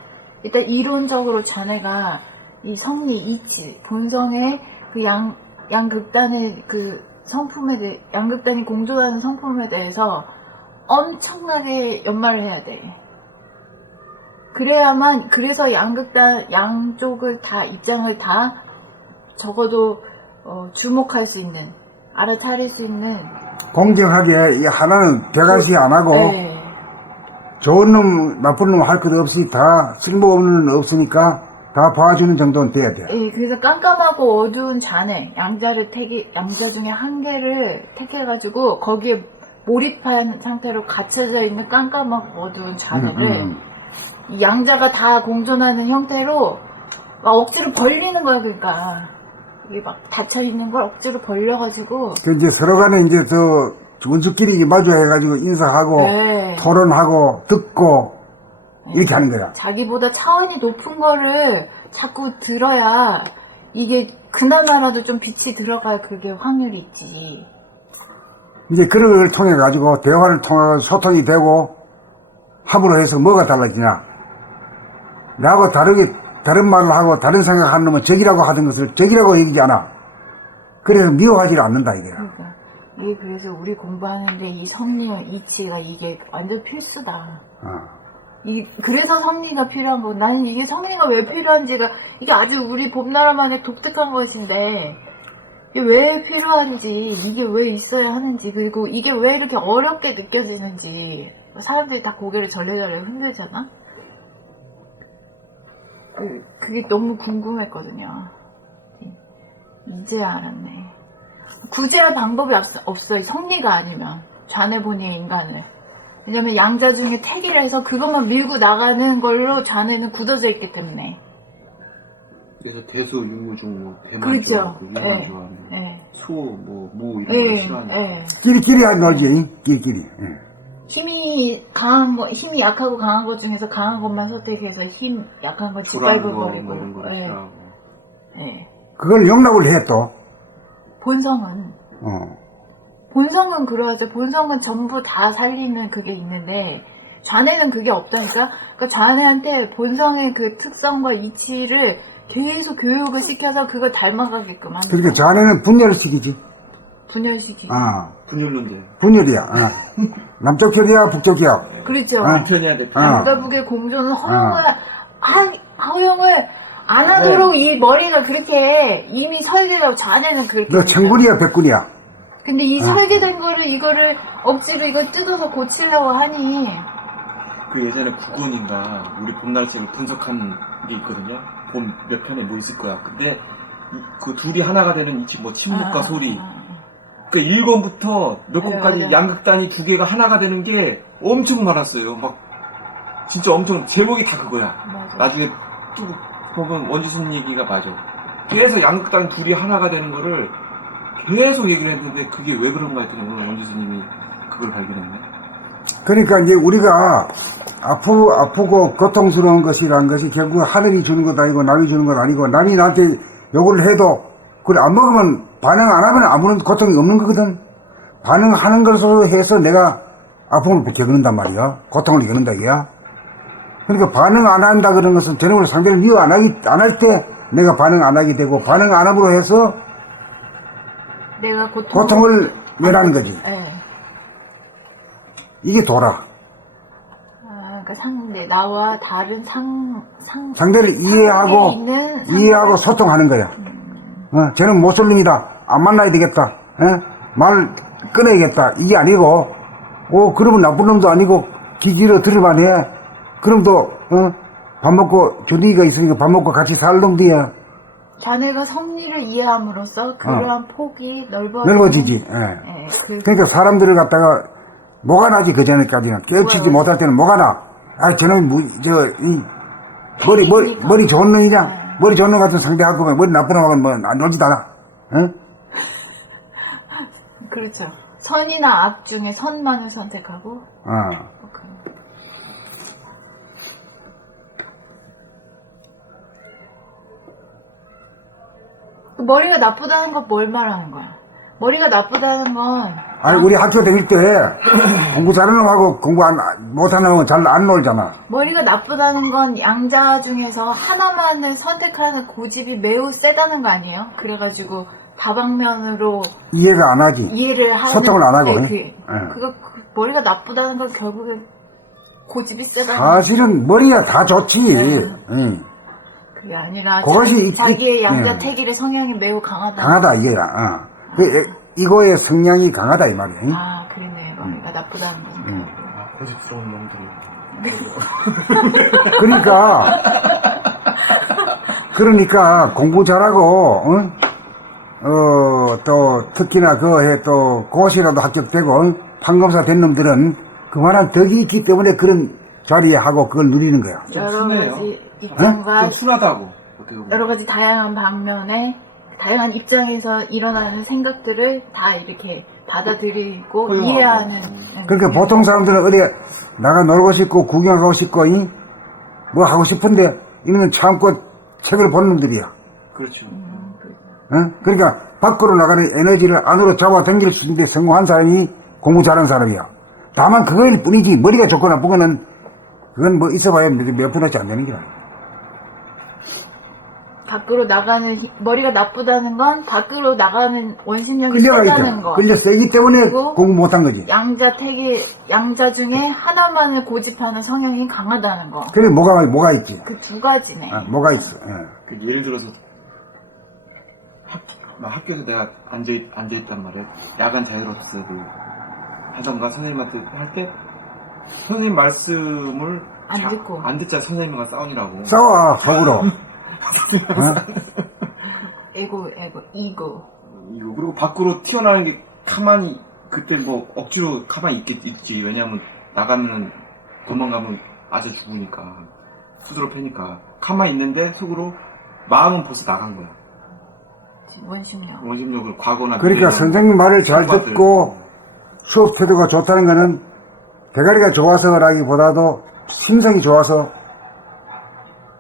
일단 이론적으로 자네가 이 성리, 이치, 본성의 그 양극단의 그 성품에 양극단이 공존하는 성품에 대해서 엄청나게 연마를 해야 돼. 그래서 양쪽을 다, 입장을 다 적어도 주목할 수 있는, 알아차릴 수 있는. 공정하게 이 하나는 배가시 안 하고 네. 좋은 놈, 나쁜 놈 할 것 없이 다 쓸모없는 놈 없으니까 다 봐주는 정도는 돼야 돼. 예, 그래서 깜깜하고 어두운 잔해, 양자 중에 한 개를 택해가지고 거기에 몰입한 상태로 갇혀져 있는 깜깜하고 어두운 잔해를 이 양자가 다 공존하는 형태로 막 억지로 벌리는 거야. 그러니까 이게 막 닫혀 있는 걸 억지로 벌려가지고 그 이제 서로 간에 이제 원수끼리 마주해가지고 인사하고 네. 토론하고 듣고 이렇게 하는 거야. 자기보다 차원이 높은 거를 자꾸 들어야 이게 그나마라도 좀 빛이 들어갈 그게 확률이 있지. 이제 그런 걸 통해 가지고 대화를 통해 소통이 되고 합으로 해서 뭐가 달라지냐. 나하고 다른 말을 하고 다른 생각하는 놈은 적이라고 하던 것을 적이라고 얘기하지 않아. 그래서 미워하지 않는다 이게. 그러니까 이게 그래서 우리 공부하는데 이 성리와 이치가 이게 완전 필수다. 그래서 성리가 필요한 거고 나는 이게 성리가 왜 필요한지가 이게 아주 우리 봄나라만의 독특한 것인데 이게 왜 필요한지 이게 왜 있어야 하는지 그리고 이게 왜 이렇게 어렵게 느껴지는지 사람들이 다 고개를 절레절레 흔들잖아. 그게 너무 궁금했거든요. 이제 알았네. 구제할 방법이 없어. 성리가 아니면 좌뇌본의 인간을. 왜냐면 양자 중에 택이라 해서 그것만 밀고 나가는 걸로 좌뇌는 굳어져 있기 때문에. 그래서 대수, 유무중, 뭐 대만 그렇죠. 좋아하고 유만 네. 좋아하는 네. 소, 무 이런 거 네. 싫어하는. 네. 끼리끼리 한 놀지. 끼리끼리. 힘이 약하고 강한 것 중에서 강한 것만 선택해서 힘 약한 건 불안한 거 짓밟아버리고. 뭐 이런 거 네. 싫어하고. 네. 그걸 용납을 해 또. 본성은 그러하죠. 본성은 전부 다 살리는 그게 있는데 좌뇌는 그게 없다니까. 그러니까 좌뇌한테 본성의 그 특성과 이치를 계속 교육을 시켜서 그걸 닮아가게끔 하는 그러니까 자네는 분열을 시키지. 분열시키고. 분열론제. 분열이야. 남쪽 편이야, 북쪽 편이야. 그렇죠. 편해야 돼. 남과 북의 공존은 허용을 안 하도록 이 머리가 그렇게 이미 설계가 좌뇌는 그렇게. 너 천군이야, 백군이야? 근데 이 설계된 거를 이거를 억지로 이걸 뜯어서 고치려고 하니 그 예전에 국원인가 우리 봄날씨를 분석한 게 있거든요. 봄 몇 편에 뭐 있을 거야. 근데 그 둘이 하나가 되는 뭐 침묵과 소리. 그 1권부터 몇 권까지 맞아. 양극단이 두 개가 하나가 되는 게 엄청 많았어요. 막 진짜 엄청 제목이 다 그거야. 맞아. 나중에 쭉 보면 원지순 얘기가 맞아. 그래서 양극단 둘이 하나가 되는 거를 계속 얘기를 했는데 그게 왜 그런가 했더니 오늘 원지순님이 그걸 발견했네. 그러니까 이제 우리가 아프고 고통스러운 것이란 것이 결국 하늘이 주는 것도 아니고 남이 주는 것도 아니고 남이 나한테 요구를 해도 그래 안 먹으면 반응 안 하면 아무런 고통이 없는 거거든. 반응하는 것으로 해서 내가 아픔을 겪는단 말이야. 고통을 겪는다 이야. 그러니까 반응 안 한다 그런 것은 저녁으로 상대를 미워 안 할 때 내가 반응 안 하게 되고 반응 안 함으로 해서 내가 고통을 면하는 거지. 네. 이게 도라. 그러니까 상대 나와 다른 상대를 이해하고 소통하는 거야. 쟤는 모쏠님이다. 안 만나야 되겠다. 말 끊어야겠다. 이게 아니고, 그러면 나쁜 놈도 아니고, 기기로 들을만 해. 그럼 또, 밥 먹고, 조리가 있으니까 밥 먹고 같이 살 놈들이야. 자네가 섭리를 이해함으로써 그러한 폭이 넓어지지. 네, 그러니까 사람들을 갖다가, 뭐가 나지, 그 전에까지는. 깨우치지 못할 때는 뭐가 나. 저놈, 머리 좋은 놈이냐? 머리 좋은 놈 같은 상대하고, 머리 나쁜 놈하고는 뭐, 안 놀지도 않아. 응? 그렇죠. 선이나 악 중에 선만을 선택하고. 머리가 나쁘다는 건 뭘 말하는 거야? 머리가 나쁘다는 건 아니, 우리 학교 다닐 때, 공부 잘하는 놈하고 공부 못하는 놈은 잘 안 놀잖아. 머리가 나쁘다는 건 양자 중에서 하나만을 선택하는 고집이 매우 세다는 거 아니에요? 그래가지고 다방면으로 이해가 안 하지. 이해를 하는 소통을 안 하고. 그거 머리가 나쁘다는 건 결국에 고집이 세다는 사실은 머리가 다 좋지. 응. 그게 아니라 그것이 자기의 양자택일의 성향이 매우 강하다. 강하다 이거야. 이거의 성향이 강하다 이 말이야. 아, 그러네. 머리가 나쁘다는 거죠. 고집스러운 놈들이. 그러니까 공부 잘하고 또 특히나 또 고시라도 합격되고 판검사 된 놈들은 그만한 덕이 있기 때문에 그런 자리에 하고 그걸 누리는 거야. 여러 가지 입장과 좀 순하다고. 어떻게 보면. 여러 가지 다양한 방면에 다양한 입장에서 일어나는 생각들을 다 이렇게 받아들이고 허용하고. 이해하는. 그러니까 보통 사람들은 어디 나가 놀고 싶고 구경하고 싶고 뭐 하고 싶은데 이놈은 참고 책을 보는 놈들이야. 그렇죠. 그러니까 밖으로 나가는 에너지를 안으로 잡아당길 수 있는데 성공한 사람이 공부 잘하는 사람이야. 다만 그거일 뿐이지 머리가 좋고 나쁘고는 그건 뭐 있어봐야 몇 분어치 안 되는 거야. 밖으로 나가는 머리가 나쁘다는 건 밖으로 나가는 원심력이 끌려가 세다는 있죠. 거. 끌려 세기 때문에 그리고 공부 못한 거지. 양자 중에 하나만을 고집하는 성향이 강하다는 거. 그래 뭐가 있지. 그 두 가지네. 뭐가 있어. 예를 들어서 학교에서 내가 앉아있단 말이야. 야간 자율학습을 하던가 선생님한테 할 때 선생님 말씀을 안 듣고. 안 듣자 선생님과 싸우니라고. 싸워 속으로. 이고. 이거 그리고 밖으로 튀어나오는 게 가만히 그때 뭐 억지로 가만히 있지. 왜냐하면 나가면 도망가면 아재 죽으니까 수두로 패니까 가만히 있는데 속으로 마음은 벌써 나간 거야. 원심력을 과거나 그러니까 선생님 말을 잘 듣고 수업 태도가 좋다는 거는 대가리가 좋아서라기보다도 심성이 좋아서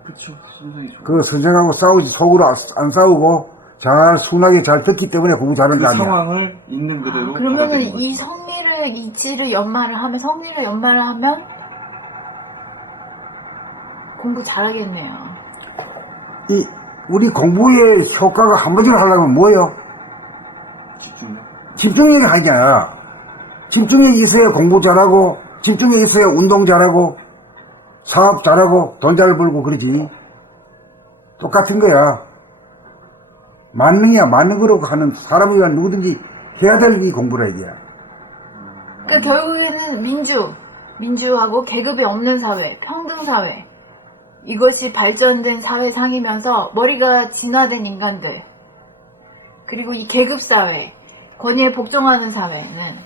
그렇죠. 심성이 좋아. 그 선생하고 싸우지 속으로 안 싸우고 잘 순하게 잘 듣기 때문에 공부 잘하는 그 거 아니야. 상황을 있는 그대로 그러면은 받아들이는 거지. 이 이치를 연말을 하면 공부 잘하겠네요. 우리 공부의 효과가 한 번쯤 하려면 뭐예요? 집중력이 아니잖아. 집중력이 있어야 공부 잘하고, 집중력이 있어야 운동 잘하고, 사업 잘하고, 돈 잘 벌고 그러지. 똑같은 거야. 만능이야. 만능으로 하는 사람이야 누구든지 해야 될 이 공부라 이게. 그러니까 결국에는 민주하고 계급이 없는 사회, 평등 사회, 이것이 발전된 사회 상이면서 머리가 진화된 인간들, 그리고 이 계급 사회, 권위에 복종하는 사회는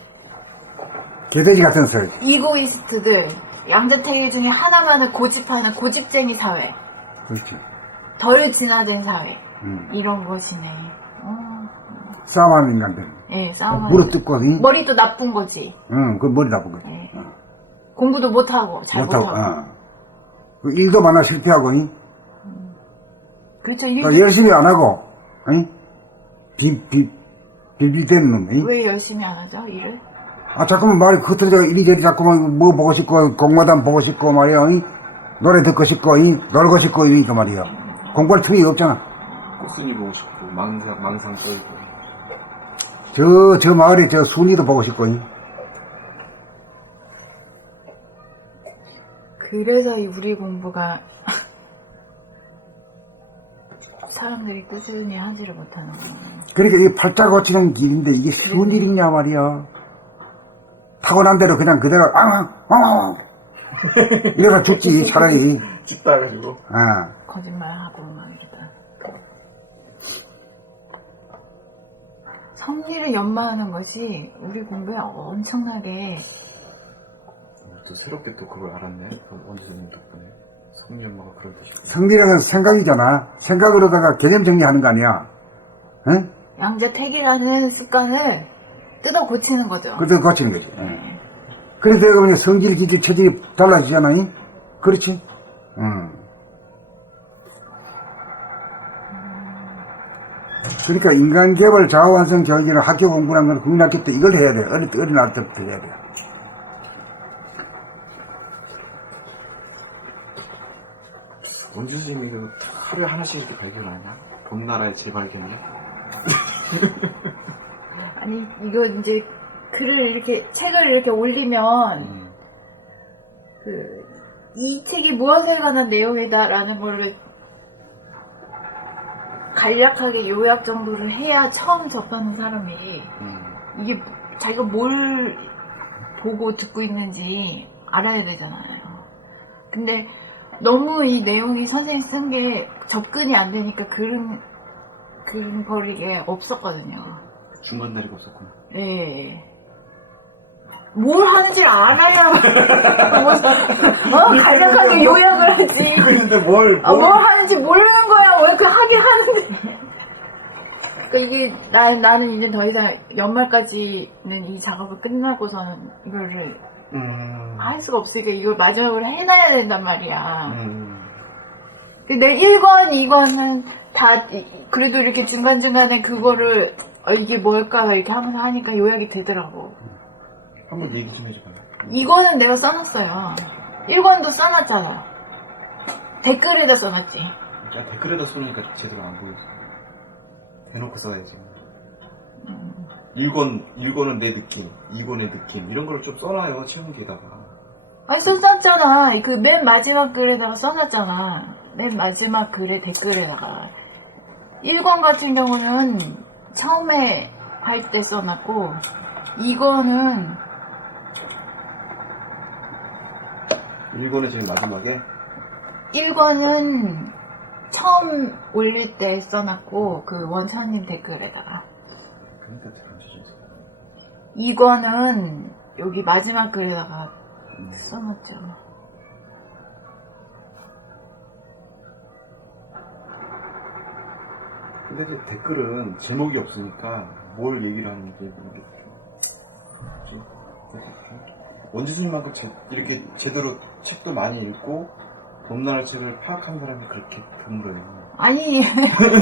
개돼지 같은 사회. 이고이스트들, 양자택일 중에 하나만을 고집하는 고집쟁이 사회, 그렇지. 덜 진화된 사회, 이런 것이네. 싸움하는 인간들. 예, 싸움하는. 물어뜯고, 응? 머리도 나쁜 거지. 응, 그 머리 나쁜 거지. 예. 공부도 못하고, 잘 못하고. 그 일도 많아 실패하고, 응? 그렇죠. 또 열심히 안 하고, 응? 빌빌대는 놈, 응? 왜 열심히 안 하죠, 일을? 아, 자꾸만 말이 흩어져 이리저리 자꾸만 뭐 보고 싶고, 공마담 보고 싶고 말이야, 응? 노래 듣고 싶고, 응? 놀고 싶고, 이러니까 말이야. 공부할 틈이 없잖아. 꽃순이 보고 싶고 망상 썰고. 저 마을에 저 순이도 보고 싶고, 응? 그래서 이 우리 공부가 사람들이 꾸준히 하지를 못하는 거예요. 그러니까 이게 팔자 고치는 길인데 이게 쉬운 일이냐 말이야. 타고난 대로 그냥 그대로 앙앙 이래가 죽지 차라리. 찍다 가지고. 거짓말하고 막 이러다. 성리를 연마하는 것이 우리 공부에 엄청나게. 또 새롭게 또 그걸 알았네. 원주선님 덕분에. 성리엄마가 그런 뜻이구나. 성리라는 생각이잖아. 생각으로다가 개념 정리하는 거 아니야. 응? 양자택일하는 습관을 뜯어 고치는 거죠. 그래서 고치는 거지. 그래서 내가 보니까 성질, 기질, 체질이 달라지잖아. 잉? 그렇지? 그러니까 인간개발 자아완성 교육이나 학교 공부라는 건 국민학교 때 이걸 해야 돼. 어린아이 때부터 해야 돼. 원주 선생님이 그 하루에 하나씩 이렇게 발견하냐? 봄나라의 재발견이야? 아니, 이거 이제 책을 이렇게 올리면, 이 책이 무엇에 관한 내용이다라는 걸 간략하게 요약 정도를 해야 처음 접하는 사람이, 이게 자기가 뭘 보고 듣고 있는지 알아야 되잖아요. 근데 너무 이 내용이 선생님 쓴 게 접근이 안 되니까 그런 거리게 없었거든요. 중간 다리가 없었구나. 예. 뭘 하는지를 알아야, 간략하게 요약을 하지. 근데 뭘 뭘 하는지 모르는 거야. 왜 그 하긴 하는데. 그러니까 이게, 나는 이제 더 이상 연말까지는 이 작업을 끝나고서는 이거를 할 수가 없으니까 이걸 마지막으로 해놔야 된단 말이야. 근데 1권, 2권은 다, 그래도 이렇게 중간중간에 그거를, 이게 뭘까, 이렇게 하면서 하니까 요약이 되더라고. 한번 얘기 좀 해줘봐요. 2권은 내가 써놨어요. 1권도 써놨잖아. 댓글에다 써놨지. 야, 댓글에다 쏘니까 제대로 안 보였어. 대놓고 써야지. 1권은 내 느낌, 2권의 느낌, 이런 걸 좀 써놔요, 책무기에다가. 아니, 써놨잖아. 그 맨 마지막 글에다가 써놨잖아. 맨 마지막 글에 댓글에다가. 1권 같은 경우는 처음에 할 때 써놨고, 2권은 1권의 제일 마지막에 1권은 처음 올릴 때 써놨고, 그 원창님 댓글에다가. 그러니까 그런 짓이 있어. 2권은 여기 마지막 글에다가 써놨죠. 근데 그 댓글은 제목이 없으니까 뭘 얘기를 하는지 모르겠죠. 원주순만큼 이렇게 제대로 책도 많이 읽고 봄나라 책을 파악한 사람이 그렇게 드물어요. 아니,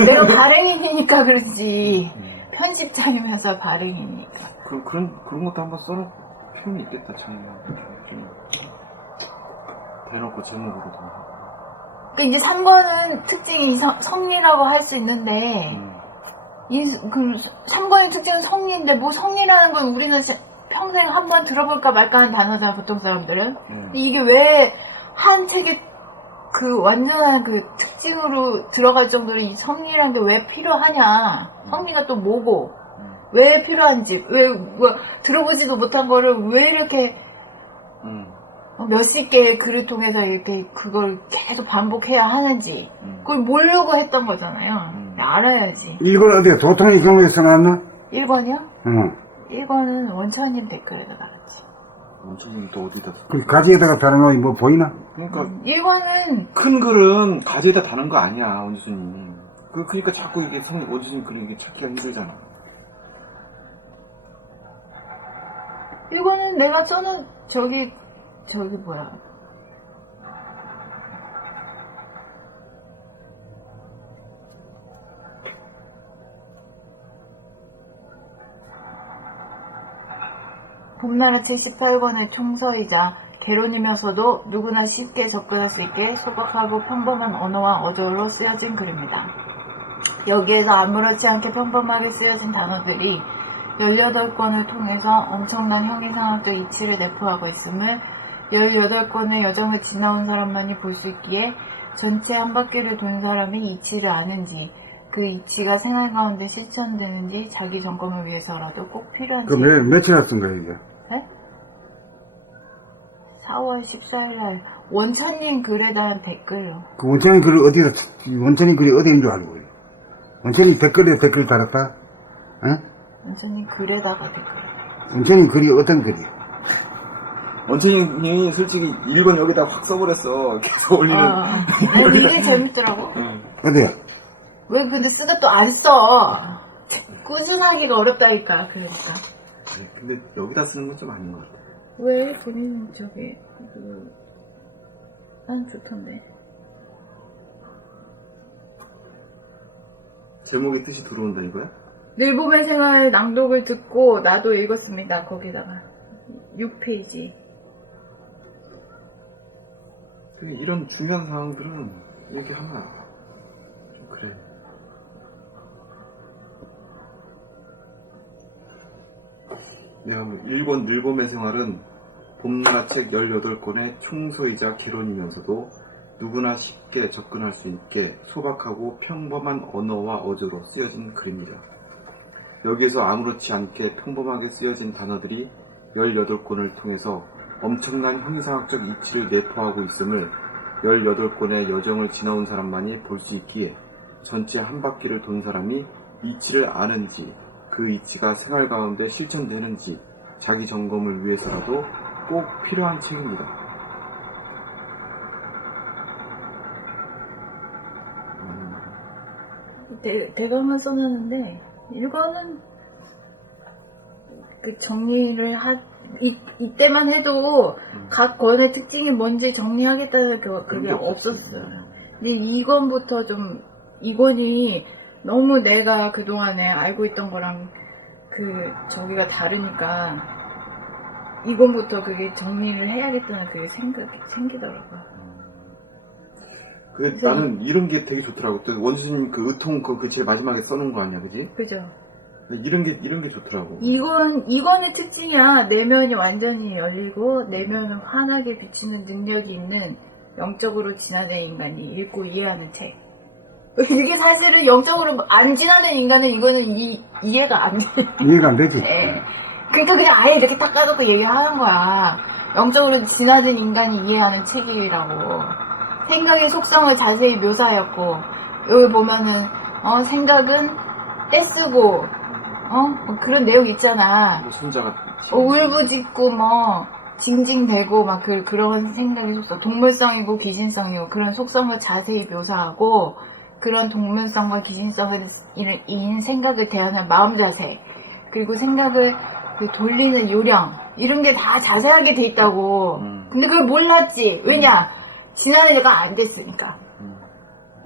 내가 발행인이니까 그렇지. 편집장이면서 발행이니까. 그런 것도 한번 써놓을 필요는 있겠다, 정말. 좀 대놓고 제목으로도. 그러니까 이제 3권은 특징이 성리라고 할 수 있는데, 3권의 특징은 성리인데, 뭐 성리라는 건 우리는 평생 한번 들어볼까 말까 하는 단어잖아, 보통 사람들은. 이게 왜 한 책에 그 완전한 그 특징으로 들어갈 정도로 이 성리라는 게 왜 필요하냐. 성리가 또 뭐고. 왜 필요한지, 뭐, 들어보지도 못한 거를 왜 이렇게 몇십 개의 글을 통해서 이렇게 그걸 계속 반복해야 하는지 그걸 모르고 했던 거잖아요. 알아야지. 1권 어디야? 도통의 경우에서 나왔나? 1권이요? 응. 1권은 원천님 댓글에다 달았지. 원천님 또 어디다? 그 가지에다가 다른 거 뭐 보이나? 그러니까 1권은 큰 글은 가지에다 다는 거 아니야, 원주님. 그러니까 자꾸 이게 원주님 글을 이게 찾기가 힘들잖아. 1권은 내가 써는 저기 뭐야. 봄나라 책 18권의 총서이자 개론이면서도 누구나 쉽게 접근할 수 있게 소박하고 평범한 언어와 어조로 쓰여진 글입니다. 여기에서 아무렇지 않게 평범하게 쓰여진 단어들이 18권을 통해서 엄청난 형이상학적 이치를 내포하고 있음을 18권의 여정을 지나온 사람만이 볼 수 있기에 전체 한 바퀴를 돈 사람이 이치를 아는지 그 이치가 생활 가운데 실천되는지 자기 점검을 위해서라도 꼭 필요한지. 그 며칠 쓴 거야, 이게? 네? 4월 14일날 원천님 글에 대한 댓글로. 그 원천이 글을 원천이 글이 어디인 줄 알고. 원천이 댓글에 댓글 달았다? 응? 원천님 글에다가 댓글. 원천이 글이 어떤 글이야? 원천님이 솔직히 1권 여기다 확 써버렸어. 계속 올리는. 아니, 이게 재밌더라고. 어디야? 왜 근데 쓰다 또 안 써? 꾸준하기가 어렵다니까. 그러니까. 근데 여기다 쓰는 건 좀 아닌 것 같아. 왜 본인은 저기 난 좋던데. 제목의 뜻이 들어온다 이거야? 늘봄의 생활 낭독을 듣고 나도 읽었습니다. 거기다가 6페이지. 이런 중요한 사항들은 이렇게 하면 좀 그래. 내가 뭐 1권 늘봄의 생활은 봄나라 책 18권의 총서이자 개론이면서도 누구나 쉽게 접근할 수 있게 소박하고 평범한 언어와 어조로 쓰여진 글입니다. 여기에서 아무렇지 않게 평범하게 쓰여진 단어들이 18권을 통해서 엄청난 형이상학적 이치를 내포하고 있음을 18권의 여정을 지나온 사람만이 볼 수 있기에 전체 한 바퀴를 돈 사람이 이치를 아는지 그 이치가 생활 가운데 실천되는지 자기 점검을 위해서라도 꼭 필요한 책입니다. 대강은 써놨는데 이거는 그 정리를 이때만 해도 각 권의 특징이 뭔지 정리하겠다는 그게 없었어요. 근데 2권부터 좀 2권이 너무 내가 그동안에 알고 있던 거랑 저기가 다르니까 2권부터 그게 정리를 해야겠다는 그게 생각이 생기더라고요. 나는 이런 게 되게 좋더라고. 또 원주님 그 의통 그 제일 마지막에 써놓은 거 아니야, 그지? 그죠. 이런 게 좋더라고. 2권의 특징이야. 내면이 완전히 열리고 내면을 환하게 비치는 능력이 있는 영적으로 진화된 인간이 읽고 이해하는 책. 이게 사실은 영적으로 안 진화된 인간은 이거는 이해가 안 돼. 이해가 안 되지? 네. 그러니까 그냥 아예 이렇게 딱 까놓고 얘기하는 거야. 영적으로 진화된 인간이 이해하는 책이라고. 생각의 속성을 자세히 묘사하였고, 여기 보면은 생각은 떼쓰고 뭐 그런 내용 있잖아. 손자가 울부짖고 징징대고 막 그런 생각의 속성, 동물성이고 귀신성이고 그런 속성을 자세히 묘사하고, 그런 동물성과 귀신성을 인 생각을 대하는 마음 자세, 그리고 생각을 돌리는 요령, 이런 게 다 자세하게 돼 있다고. 근데 그걸 몰랐지. 왜냐? 진화가 안 됐으니까.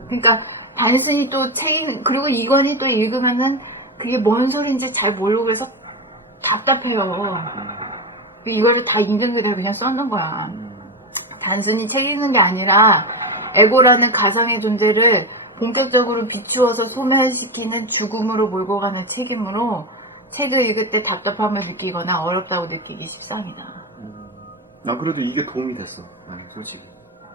그러니까 단순히 또 그리고 이건이 또 읽으면은 그게 뭔 소리인지 잘 모르고 그래서 답답해요. 이거를 다 있는 그대로 그냥 써놓은 거야. 단순히 책 읽는 게 아니라 에고라는 가상의 존재를 본격적으로 비추어서 소멸시키는 죽음으로 몰고 가는 책이므로 책을 읽을 때 답답함을 느끼거나 어렵다고 느끼기 십상이다. 나 그래도 이게 도움이 됐어. 솔직히.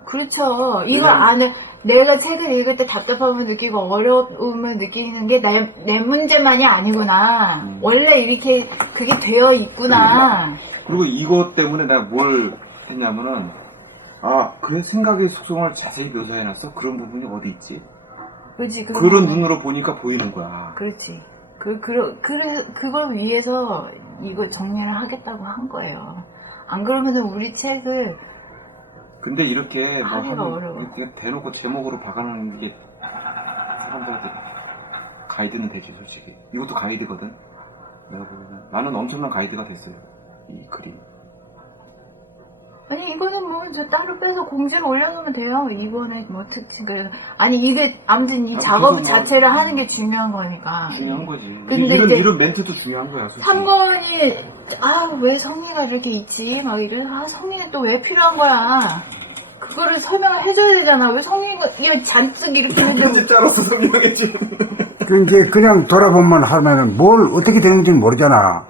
그렇죠. 이거 왜냐면- 안에 내가 책을 읽을 때 답답함을 느끼고 어려움을 느끼는 게 내 문제만이 아니구나. 원래 이렇게 그게 되어 있구나. 그리고 이것 때문에 내가 뭘 했냐면은, 아, 그래, 생각의 속성을 자세히 묘사해놨어? 그런 부분이 어디 있지? 그렇지. 그런 눈으로 보니까 보이는 거야. 그렇지. 그래서 그걸 위해서 이거 정리를 하겠다고 한 거예요. 안 그러면은 우리 책을 근데 이렇게 뭐 하기가 어려워. 이렇게 대놓고 제목으로 박아놓는 게 사람들한테 가이드는 되지, 솔직히. 이것도 가이드거든. 내가 보면 나는 엄청난 가이드가 됐어요. 이 그림. 아니 이거는 뭐 저 따로 빼서 공지를 올려놓으면 돼요. 이번에 뭐 특징 아니 이게 아무튼 이 아니, 작업 그래서 뭐- 자체를 하는 게 중요한 거니까. 중요한 거지. 근데 이런, 이제 이런 멘트도 중요한 거야, 솔직히. 3권이 왜 성리가 이렇게 있지? 막 이래. 성리는 또 왜 필요한 거야? 그거를 설명을 해줘야 되잖아. 왜 성리가 이거 잔뜩 이렇게 하는데 짜로서 설명했지. 그 이제 그냥 돌아보면 하면은 뭘 어떻게 되는지는 모르잖아.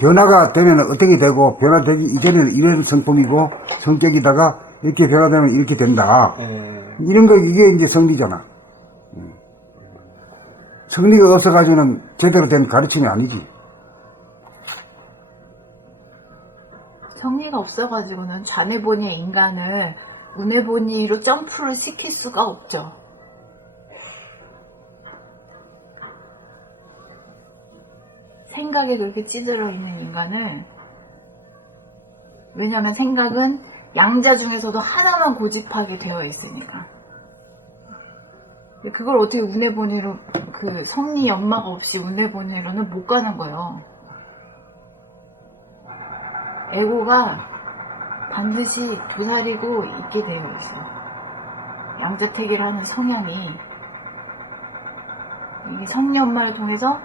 변화가 되면 어떻게 되고, 변화되기 이전에는 이런 성품이고, 성격이다가 이렇게 변화되면 이렇게 된다. 이런 거, 이게 이제 성리잖아. 성리가 없어가지고는 제대로 된 가르침이 아니지. 성리가 없어가지고는 좌뇌본의 인간을 우뇌본이로 점프를 시킬 수가 없죠. 생각에 그렇게 찌들어 있는 인간을, 왜냐하면 생각은 양자 중에서도 하나만 고집하게 되어 있으니까. 그걸 어떻게 우뇌본이로, 그 성리 연마가 없이 우뇌본이로는 못 가는 거예요. 에고가 반드시 도사리고 있게 되어 있어. 양자택일을 하는 성향이, 이게 성리연마를 통해서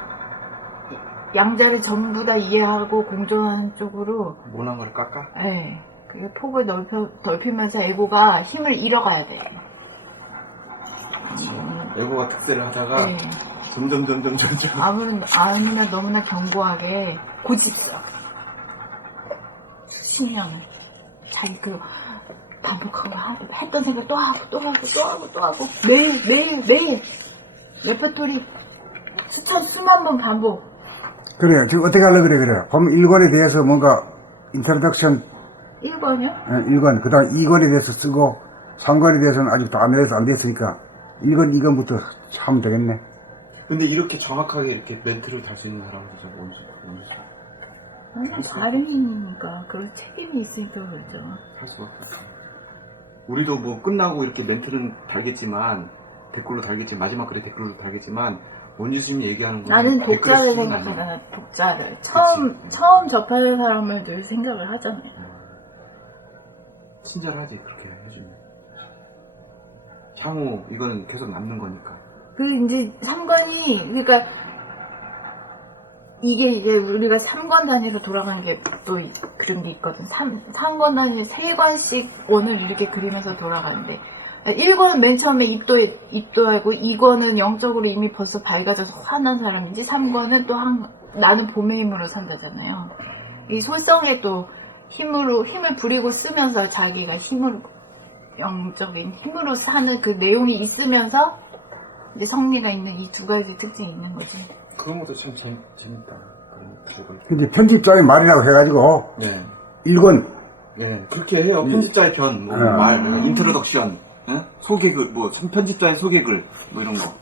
양자를 전부 다 이해하고 공존하는 쪽으로, 모난 걸 깎아? 예, 그게 폭을 넓히면서 에고가 힘을 잃어가야 돼. 에고가 특세를 하다가 네. 점점. 아무나 너무나 견고하게 고집스러워. 수십 년 자기 그 반복하고 했던 생각 또 하고 매일 레퍼토리 수만 번 반복. 그래, 지금 어떻게 하려고 그래. 보면 1권에 대해서 뭔가, 인트로덕션 1권이요? 1권, 그 다음 2권에 대해서 쓰고, 3권에 대해서는 아직도 안 됐으니까, 1권, 2권부터 하면 되겠네. 근데 이렇게 정확하게 이렇게 멘트를 달 수 있는 사람도 좀 뭔지 아니, 발음이니까 그런 책임이 있으니까 그렇죠. 할 수밖에 없어. 우리도 뭐 끝나고 이렇게 멘트는 달겠지만, 댓글로 달겠지만, 마지막 글에 댓글로 달겠지만, 원주님이 얘기하는 거 나는 독자를 생각하잖아. 독자를 처음 접하는 사람을 늘 생각을 하잖아요. 친절하지, 그렇게 해주면. 향후 이거는 계속 남는 거니까. 그 이제 3권이, 그러니까 이게 우리가 3권 단위로 돌아가는 게 또 그런 게 있거든. 3권 단위 3권씩 원을 이렇게 그리면서 돌아가는데, 1권은 맨 처음에 입도하고, 2권은 영적으로 이미 벌써 밝아져서 화난 사람인지, 3권은 또 나는 봄의 힘으로 산다잖아요. 이 솔성에 또 힘을 부리고 쓰면서 자기가 영적인 힘으로 사는 그 내용이 있으면서 이제 성리가 있는 이 두 가지 특징이 있는 거지. 그런 것도 참 재밌다. 그런 부분. 근데 편집자의 말이라고 해가지고, 네. 1권, 네. 그렇게 해요. 편집자의 변, 인트로덕션, 소개글, 편집자의 소개글, 이런 거.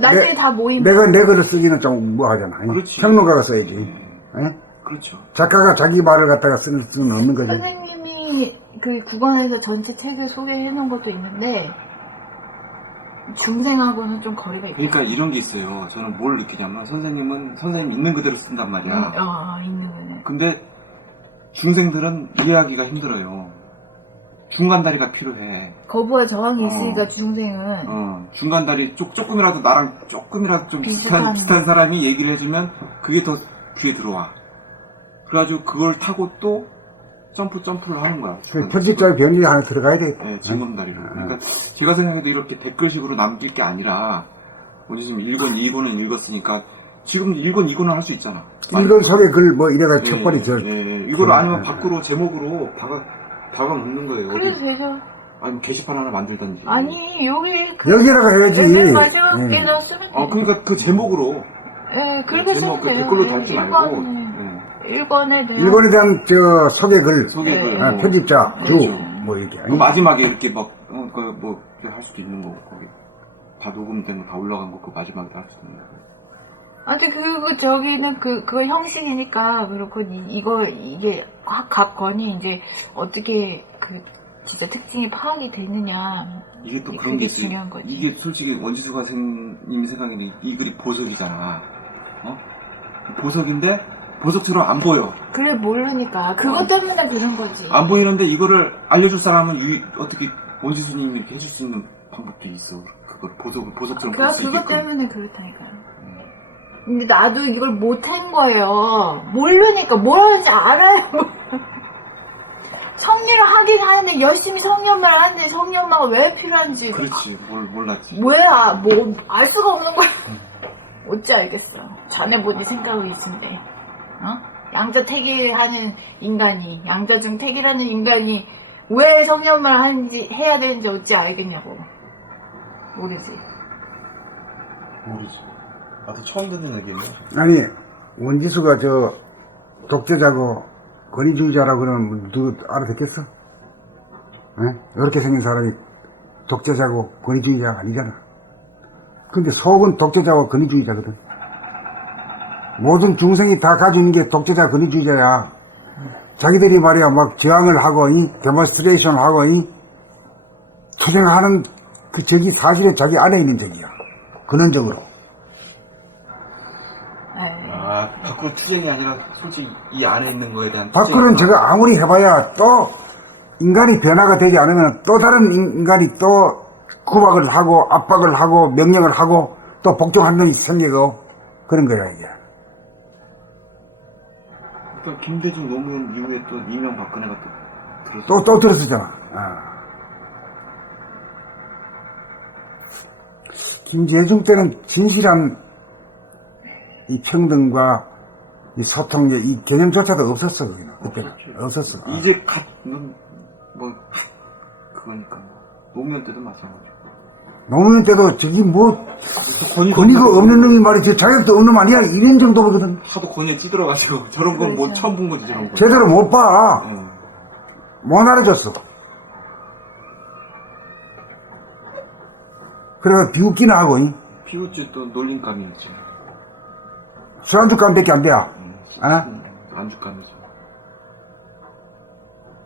나중에 다 모임. 내가 내 글을 쓰기는 좀 뭐하잖아. 그렇지. 평론가가 써야지. 예? 그렇죠. 작가가 자기 말을 갖다가 쓸 수는 없는 거지. 선생님이 그 9권에서 전체 책을 소개해 놓은 것도 있는데, 중생하고는 좀 거리가 있다. 그러니까 이런 게 있어요. 저는 뭘 느끼냐면, 선생님 있는 그대로 쓴단 말이야. 있는 거네. 근데 중생들은 이해하기가 힘들어요. 중간다리가 필요해. 거부와 저항이 있으니까 중생은 중간다리 조금이라도 나랑 조금이라도 좀 비슷한 비슷한 사람이 얘기를 해주면 그게 더 귀에 들어와. 그래가지고 그걸 타고 또 점프를 하는 거야. 그 편집자의 변이 하나 들어가야 돼. 네, 징검다리로. 그러니까 제가 생각해도 이렇게 댓글식으로 남길 게 아니라, 먼저 지금 1권, 2권은 읽었으니까, 지금 1권, 2권은 할 수 있잖아. 1권 소개 글 뭐 이래가 척벌이 절. 이걸 아니면 밖으로 제목으로 박아 놓는 거예요. 그래도 되죠. 아니 게시판 하나 만들던지. 아니 여기 여기다가 해야지. 여기 마지막 예. 게다 쓰면 그러니까 그 제목으로 예, 그렇게 제목 쓰면 그 돼요. 댓글로 달지 말고. 일권에 대한 일본에 대한 저 소개글, 소개글. 네. 아, 편집자, 주, 그렇죠. 뭐 이렇게. 그 마지막에 이렇게 할 수도 있는 거고 거기 다 녹음된 거 다 올라간 거 그 마지막에 할 수도 있는 거고. 아무튼 저기는 그거 형식이니까 그렇고 이게 각 건이 이제 어떻게 그 진짜 특징이 파악이 되느냐 이게 또 그런 그게 게 있지. 중요한 거지. 이게 솔직히 원지수 선생님이 생각에는 이 글이 보석이잖아. 보석인데 보석처럼 안 보여. 그래 모르니까 그것 때문에 그런 거지. 안 보이는데 이거를 알려줄 사람은 어떻게 원지수님이 이렇게 해줄 수 있는 방법도 있어. 그걸 보석처럼 볼 수 그것 있게끔. 때문에 그렇다니까요. 근데 나도 이걸 못한 거예요. 모르니까 뭘 하는지 알아요. 성리를 하긴 하는데 열심히 성리 엄마를 하는데 성리 엄마가 왜 필요한지 그렇지. 몰랐지. 알 수가 없는 거야. 어찌 알겠어. 자네 보니 생각이 있은데. 양자택일하는 인간이, 양자 중 택이라는 인간이 왜 성리 엄마를 해야 되는지 어찌 알겠냐고. 모르지. 모르지. 나도 처음 듣는 얘기네. 아니, 원지수가 저 독재자고 권위주의자라고 그러면 누구 알아듣겠어? 이렇게 생긴 사람이 독재자고 권위주의자가 아니잖아. 근데 속은 독재자와 권위주의자거든. 모든 중생이 다 가지고 있는 게 독재자 권위주의자야. 자기들이 말이야 막 저항을 하고 데몬스트레이션을 하고 투쟁하는 그 적이 사실은 자기 안에 있는 적이야. 근원적으로. 밖으로 투쟁이 아니라 솔직히 이 안에 있는 거에 대한 밖으로는 저거 아무리 해봐야 또 인간이 변화가 되지 않으면 또 다른 인간이 또 구박을 하고 압박을 하고 명령을 하고 또 복종하는 놈이 생기고 그런 거야 이게. 그러니까 김대중 노무현 이후에 또 이명박근혜가 또 들었어. 또 들었었잖아. 김대중 때는 진실한 이 평등과 이 소통의 이 개념조차도 없었어, 거기는. 그때 없었어. 이제 그거니까. 노무현 때도 마찬가지고. 노무현 때도 저기 권위가 없는 놈이 말이지, 자격도 없는 놈 아니야? 1년 정도 보거든. 하도 권위에 찌들어가지고 저런 건 뭐 처음 본 거지, 저런 거. 제대로 못 봐. 못 알아줬어. 그래서 비웃기나 하고, 피우지 또 놀림감이었지. 술안주값밖에 안 돼. 안주감이지.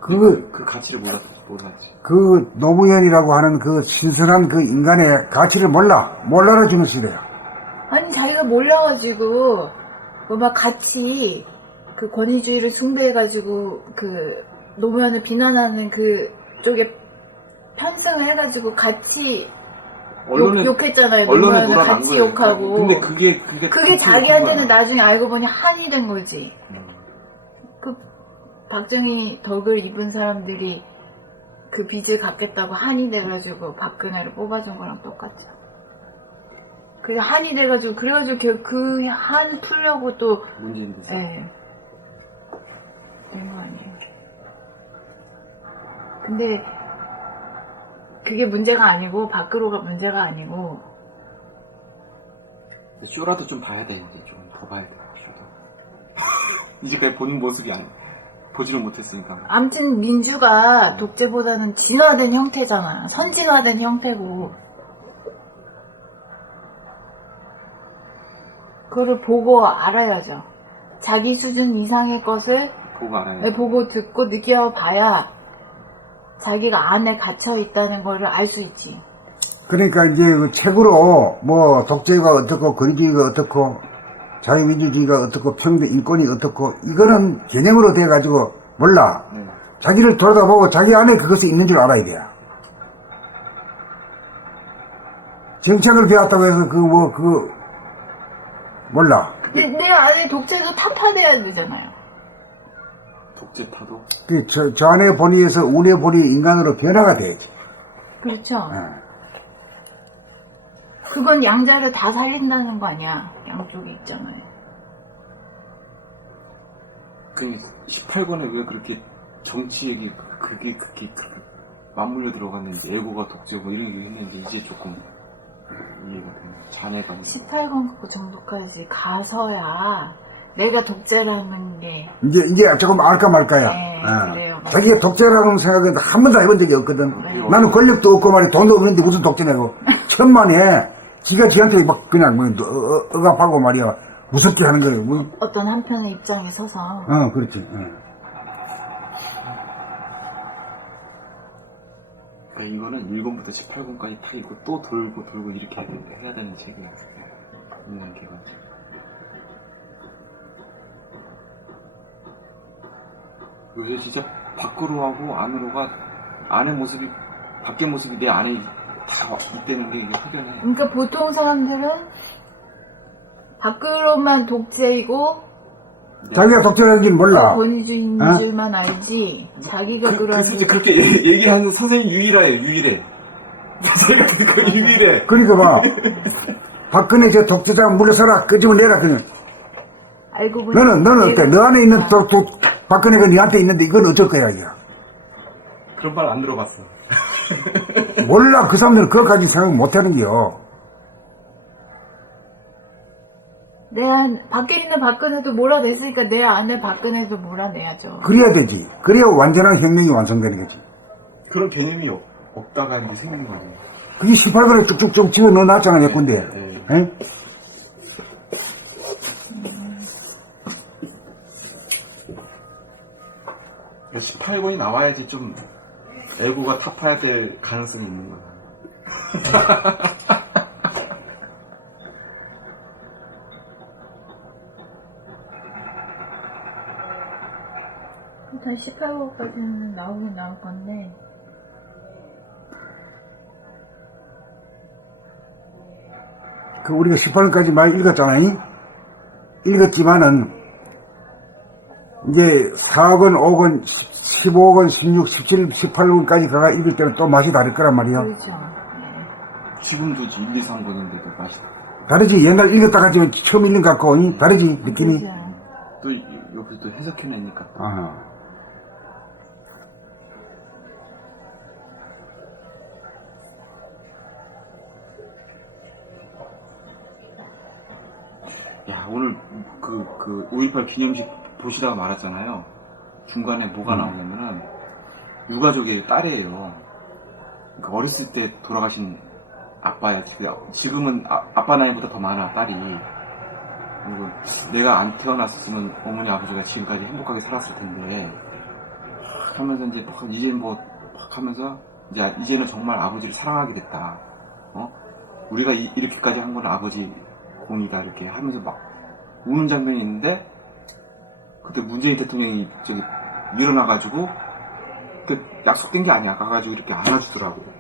그 가치를 몰랐지. 그 노무현이라고 하는 그 신선한 그 인간의 가치를 못 알아주는 시대야. 아니 자기가 몰라가지고 막 같이 그 권위주의를 숭배해가지고 그 노무현을 비난하는 그 쪽에 편승을 해가지고 같이 욕했잖아요. 노무현을 같이 욕하고. 근데 그게 자기한테는 나중에 알고 보니 한이 된 거지. 그 박정희 덕을 입은 사람들이 그 빚을 갚겠다고 한이 돼가지고 박근혜를 뽑아준 거랑 똑같죠. 그래서 한이 돼가지고 그 한 풀려고 또 문재인 됐어. 된 거 아니에요. 근데 그게 문제가 아니고 밖으로가 문제가 아니고 쇼라도 좀 봐야 돼. 이제 좀 더 봐야 돼. 쇼도. 이제 그냥 보는 모습이 아니야. 보지를 못했으니까. 아무튼 민주가 독재보다는 진화된 형태잖아. 선진화된 형태고 그거를 보고 알아야죠. 자기 수준 이상의 것을 보고 알아야 보고 듣고 느껴봐야 자기가 안에 갇혀 있다는 거를 알 수 있지. 그러니까 이제 그 책으로 뭐 독재가 어떻고 권위주의가 어떻고 자유민주주의가 어떻고 평등 인권이 어떻고 이거는 개념으로 돼가지고 몰라. 자기를 돌아다보고 자기 안에 그것이 있는 줄 알아야 돼. 정책을 배웠다고 해서 몰라. 내 안에 독재도 타파돼야 되잖아요. 독재 타도. 저 안에 본의에서 운의 본의 인간으로 변화가 돼야지. 그렇죠. 그건 양자를 다 살린다는 거 아니야. 양쪽에 있잖아요. 그 18권에 왜 그렇게 정치 얘기 그게 맞물려 들어갔는지 애고가 독재고 이런 얘기 했는지 이제 조금 이해가 됩니다. 자네가 18권 갖고 정독하지 가서야 내가 독재라는 게 이제 조금 알까 말까야. 네, 그래요. 자기가 독재라는 생각은 한 번도 해본 적이 없거든. 네. 나는 권력도 없고 말이야. 돈도 없는데 무슨 독재냐고. 천만에 지가 지한테 막 그냥 뭐 억압하고 말이야. 무섭게 하는 거예요. 뭐. 어떤 한편의 입장에 서서 그렇지. 이거는 1권부터 18권까지 다 읽고 또 돌고 이렇게 해야 되는 책이 있는 게 맞죠. 요새 진짜 밖으로 하고 안으로가 안의 모습이 밖의 모습이 내 안에 다 있다는 게 이게 확연해. 그러니까 보통 사람들은 밖으로만 독재이고 자기가 독재라는 줄 몰라. 권위주의인 어? 줄만 알지 자기가 그 그런 솔직히 그렇게 얘기하는 선생님 유일해. 제가 듣고 유일해. 그러니까 봐. 박근혜 저 독재자 물러서라. 끄집어내라. 그냥. 알고 보니 너는 어때? 너 안에 있는 박근혜가 네한테 있는데 이건 어쩔 거야, 이게. 그런 말 안 들어봤어. 몰라. 그 사람들은 그것까지 생각 못 하는 게요. 내 안, 밖에 있는 박근혜도 몰아냈으니까 내 안에 박근혜도 몰아내야죠. 그래야 되지. 그래야 완전한 혁명이 완성되는 거지. 그런 개념이 없다가 이렇게 생긴 거예요. 그게 18권에 쭉쭉쭉 집어 넣어놨잖아, 내 군데. 네. 에? 18권이 나와야지 좀 애고가 타파야 될 가능성이 있는 거야. 일단 18권까지는 나오긴 나올 건데 그 우리가 18권까지 많이 읽었잖아요. 읽었지만은 이제 4권, 5권, 15권, 16, 17, 18권까지 가가 읽을 때는 또 맛이 다를 거란 말이야. 그렇죠. 네. 지금도 1, 2, 3권인데도 맛이 다르지. 옛날 읽었다가 지금 처음 읽는 것 같고, 다르지. 느낌이. 그렇죠. 또 여기서 또 해석해내니까. 아. 야, 오늘 그 5.18 기념식 보시다가 말았잖아요. 중간에 뭐가 나오냐면은 유가족의 딸이에요. 그러니까 어렸을 때 돌아가신 아빠야. 지금은 아빠 나이보다 더 많아, 딸이. 그리고 내가 안 태어났으면 어머니 아버지가 지금까지 행복하게 살았을 텐데 하면서 이제 뭐 하면서 이제는 정말 아버지를 사랑하게 됐다. 우리가 이렇게까지 한 거는 아버지 공이다 이렇게 하면서 막 우는 장면이 있는데 그때 문재인 대통령이 저기 일어나가지고 그 약속된 게 아니야. 가가지고 이렇게 안아주더라고.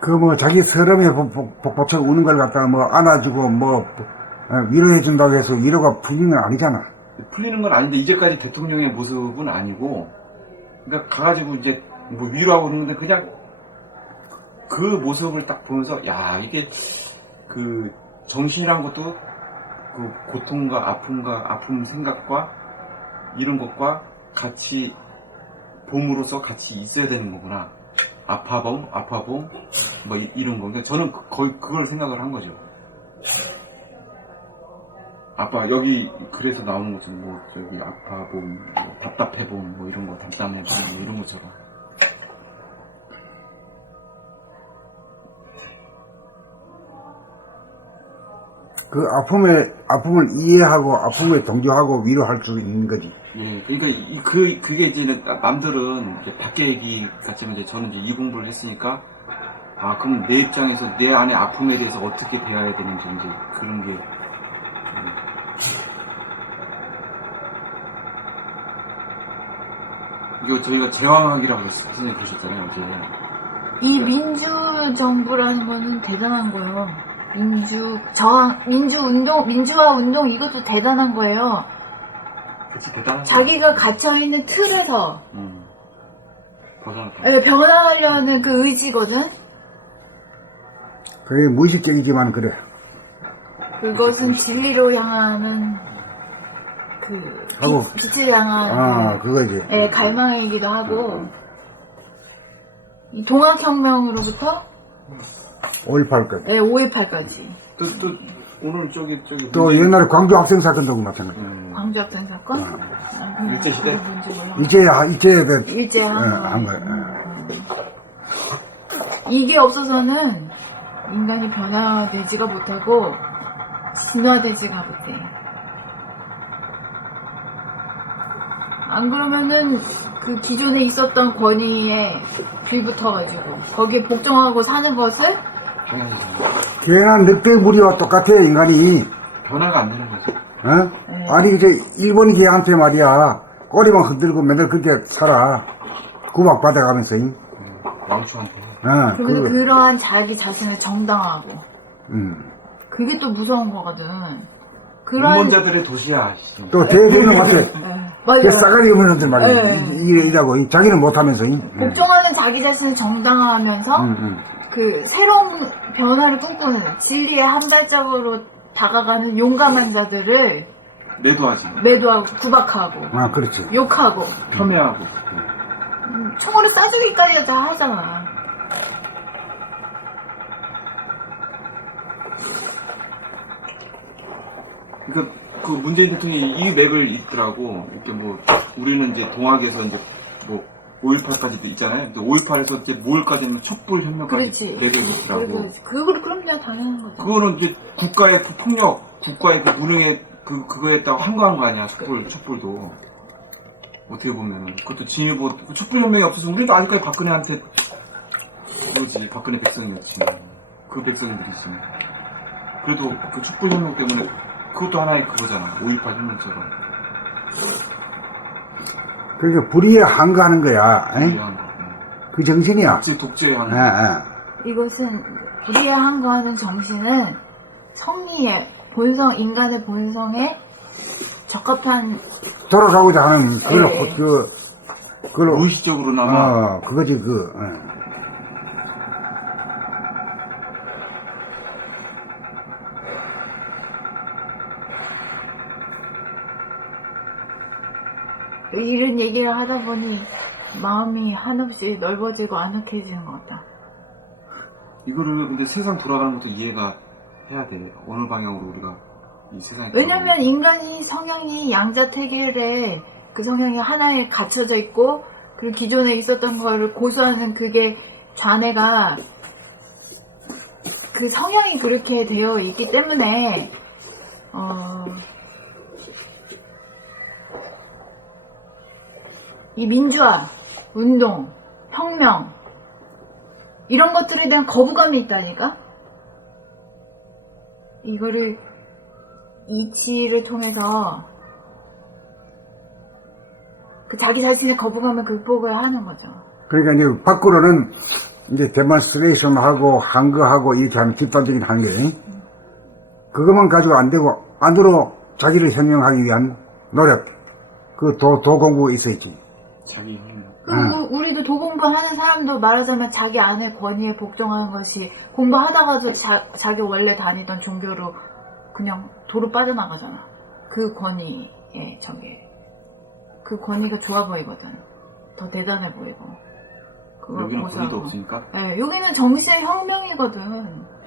그 뭐 자기 서름에 복복처럼 우는 걸 갖다가 뭐 안아주고 뭐 위로해준다고 해서 위로가 풀리는 건 아니잖아. 풀리는 건 아닌데 이제까지 대통령의 모습은 아니고 그러니까 가가지고 이제 뭐 위로하고 그러는데 그냥 그 모습을 딱 보면서 야 이게 그 정신이란 것도 그 고통과 아픔 생각과 이런 것과 같이 봄으로서 같이 있어야 되는 거구나. 아파봄 뭐 이런 거. 그러니까 저는 거의 그걸 생각을 한 거죠. 아빠 여기 그래서 나오는 것은 뭐 저기 아파봄, 뭐 답답해봄 뭐 이런 거 담담해봄 뭐 이런 것처럼. 그 아픔을 이해하고 아픔에 동조하고 위로할 수 있는 거지. 예, 그러니까 그게 이제 남들은 이제 밖에 얘기 같지만 이제 저는 이제 이 공부를 했으니까 그럼 내 입장에서 내 안의 아픔에 대해서 어떻게 대해야 되는지 이제 그런 게 이거 저희가 제왕학이라고 선생님 계셨잖아요 어제. 이 민주정부라는 거는 대단한 거예요. 민주화 운동 이것도 대단한 거예요. 그치 대단한. 자기가 갇혀있는 틀에서 벗어났다. 변화하려는 그 의지거든. 그게 무의식적이지만 그래. 그것은 진리로 향하는 그 하고. 빛을 향한 그거지. 예, 갈망이기도 하고 이 동학혁명으로부터 5.18까지. 예, 5.18까지 또 오늘 저기 또 옛날에 광주 학생 사건도 마찬가지. 광주 학생 사건 일제시대? 이제에 일제한 거야. 이게 없어서는 인간이 변화되지가 못하고 진화되지가 못해. 안 그러면은 그 기존에 있었던 권위에 빌붙어가지고 거기에 복종하고 사는 것을 괜한 늑대무리와 똑같아, 인간이. 변화가 안 되는 거죠. 아니, 이제, 일본 개한테 말이야. 꼬리만 흔들고 맨날 그렇게 살아. 구박받아가면서, 왕초한테. 그러면서 그러한 자기 자신을 정당화하고 그게 또 무서운 거거든. 그러한 운mon자들의 도시야. 또 대부분한테 맞아요. 싸가지 없는 애들 말이야. 네. 이라고. 자기는 못하면서. 복종하는 자기 자신을 정당화하면서 그 새로운 변화를 꿈꾸는 진리의 한 발짝으로 다가가는 용감한 자들을 매도하고 구박하고 그렇지. 욕하고 폄훼하고. 총으로 쏴주기까지 다 하잖아. 그러니까 그 문재인 대통령이 이 맥을 잇더라고. 이렇게 뭐 우리는 이제 동학에서 이제 뭐 5.18까지도 있잖아요. 근데 5.18에서 이제 5월까지는 촛불 혁명까지 그렇지. 맥을 잇더라고. 그럼 내가 당연한 거죠. 그거는 이제 국가의 그 폭력, 국가의 그 무능의 그거에 따라 항거한 거 아니야. 촛불도. 어떻게 보면은. 그것도 진일보, 촛불 혁명이 없어서 우리도 아직까지 박근혜한테 그러지. 박근혜 백성이었지. 그 백성들이지. 그래도 그 촛불 혁명 때문에 그것도 하나의 그거잖아. 5.18 혁명처럼. 그러니까 불의에 항거하는 거야. 그 정신이야. 독재하는. 이것은 우리의 항거하는 정신은 성리의 본성, 인간의 본성에 적합한 돌아가고자 하는 네. 그걸로 무의식적으로나마 그거지 이런 얘기를 하다 보니 마음이 한없이 넓어지고 아늑해지는 것 같다. 이거를 근데 세상 돌아가는 것도 이해가 해야 돼. 어느 방향으로 우리가 이 세상에. 왜냐면 인간이 성향이 양자택일에 그 성향이 하나에 갇혀져 있고 그리고 기존에 있었던 거를 고수하는 그게 좌뇌가 그 성향이 그렇게 되어 있기 때문에 이 민주화, 운동, 혁명 이런 것들에 대한 거부감이 있다니까? 이거를 이치를 통해서 그 자기 자신의 거부감을 극복을 하는 거죠. 그러니까 이제 밖으로는 이제 데몬스트레이션 하고 항거하고 이렇게 하는 집단적인 한게 그것만 가지고 안 되고 안으로 자기를 현명하기 위한 노력 그 도공부가 있어야지. 자기 힘. 그리고 우리도 도공부하는 사람도 말하자면 자기 안의 권위에 복종하는 것이 공부하다가도 자기 원래 다니던 종교로 그냥 도로 빠져나가잖아. 그 권위에 그 권위가 좋아 보이거든. 더 대단해 보이고. 그걸 여기는 고수하고. 권위도 없으니까. 네, 여기는 정치의 혁명이거든.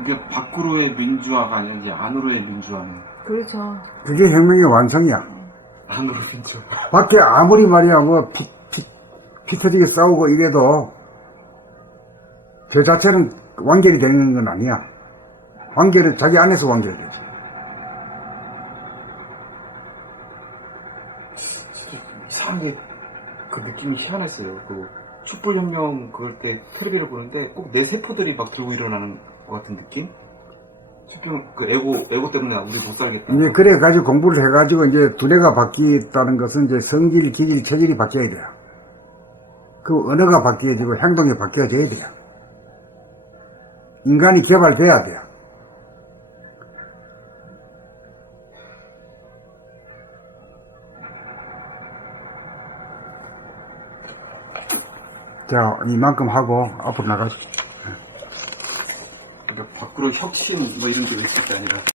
이게 밖으로의 민주화가 아니라 이제 안으로의 민주화는. 그렇죠. 그게 혁명의 완성이야. 안으로 민주화. 밖에 아무리 말이야 뭐 피 터지게 싸우고 이래도 그 자체는 완결이 되는 건 아니야. 완결은 자기 안에서 완결되지. 이상하게 그 느낌이 희한했어요. 그 촛불혁명 그럴 때 텔레비를 보는데 꼭 내 세포들이 막 들고 일어나는 것 같은 느낌? 촛불 그 에고 때문에 우리 못 살겠다. 이제 그래 가지고 공부를 해가지고 이제 두뇌가 바뀌었다는 것은 이제 성질, 기질, 체질이 바뀌어야 돼요. 그 언어가 바뀌어지고 행동이 바뀌어져야 돼요. 인간이 개발돼야 돼요. 자, 이만큼 하고 앞으로 나가죠. 밖으로 혁신 뭐 이런 게 있을 게 아니라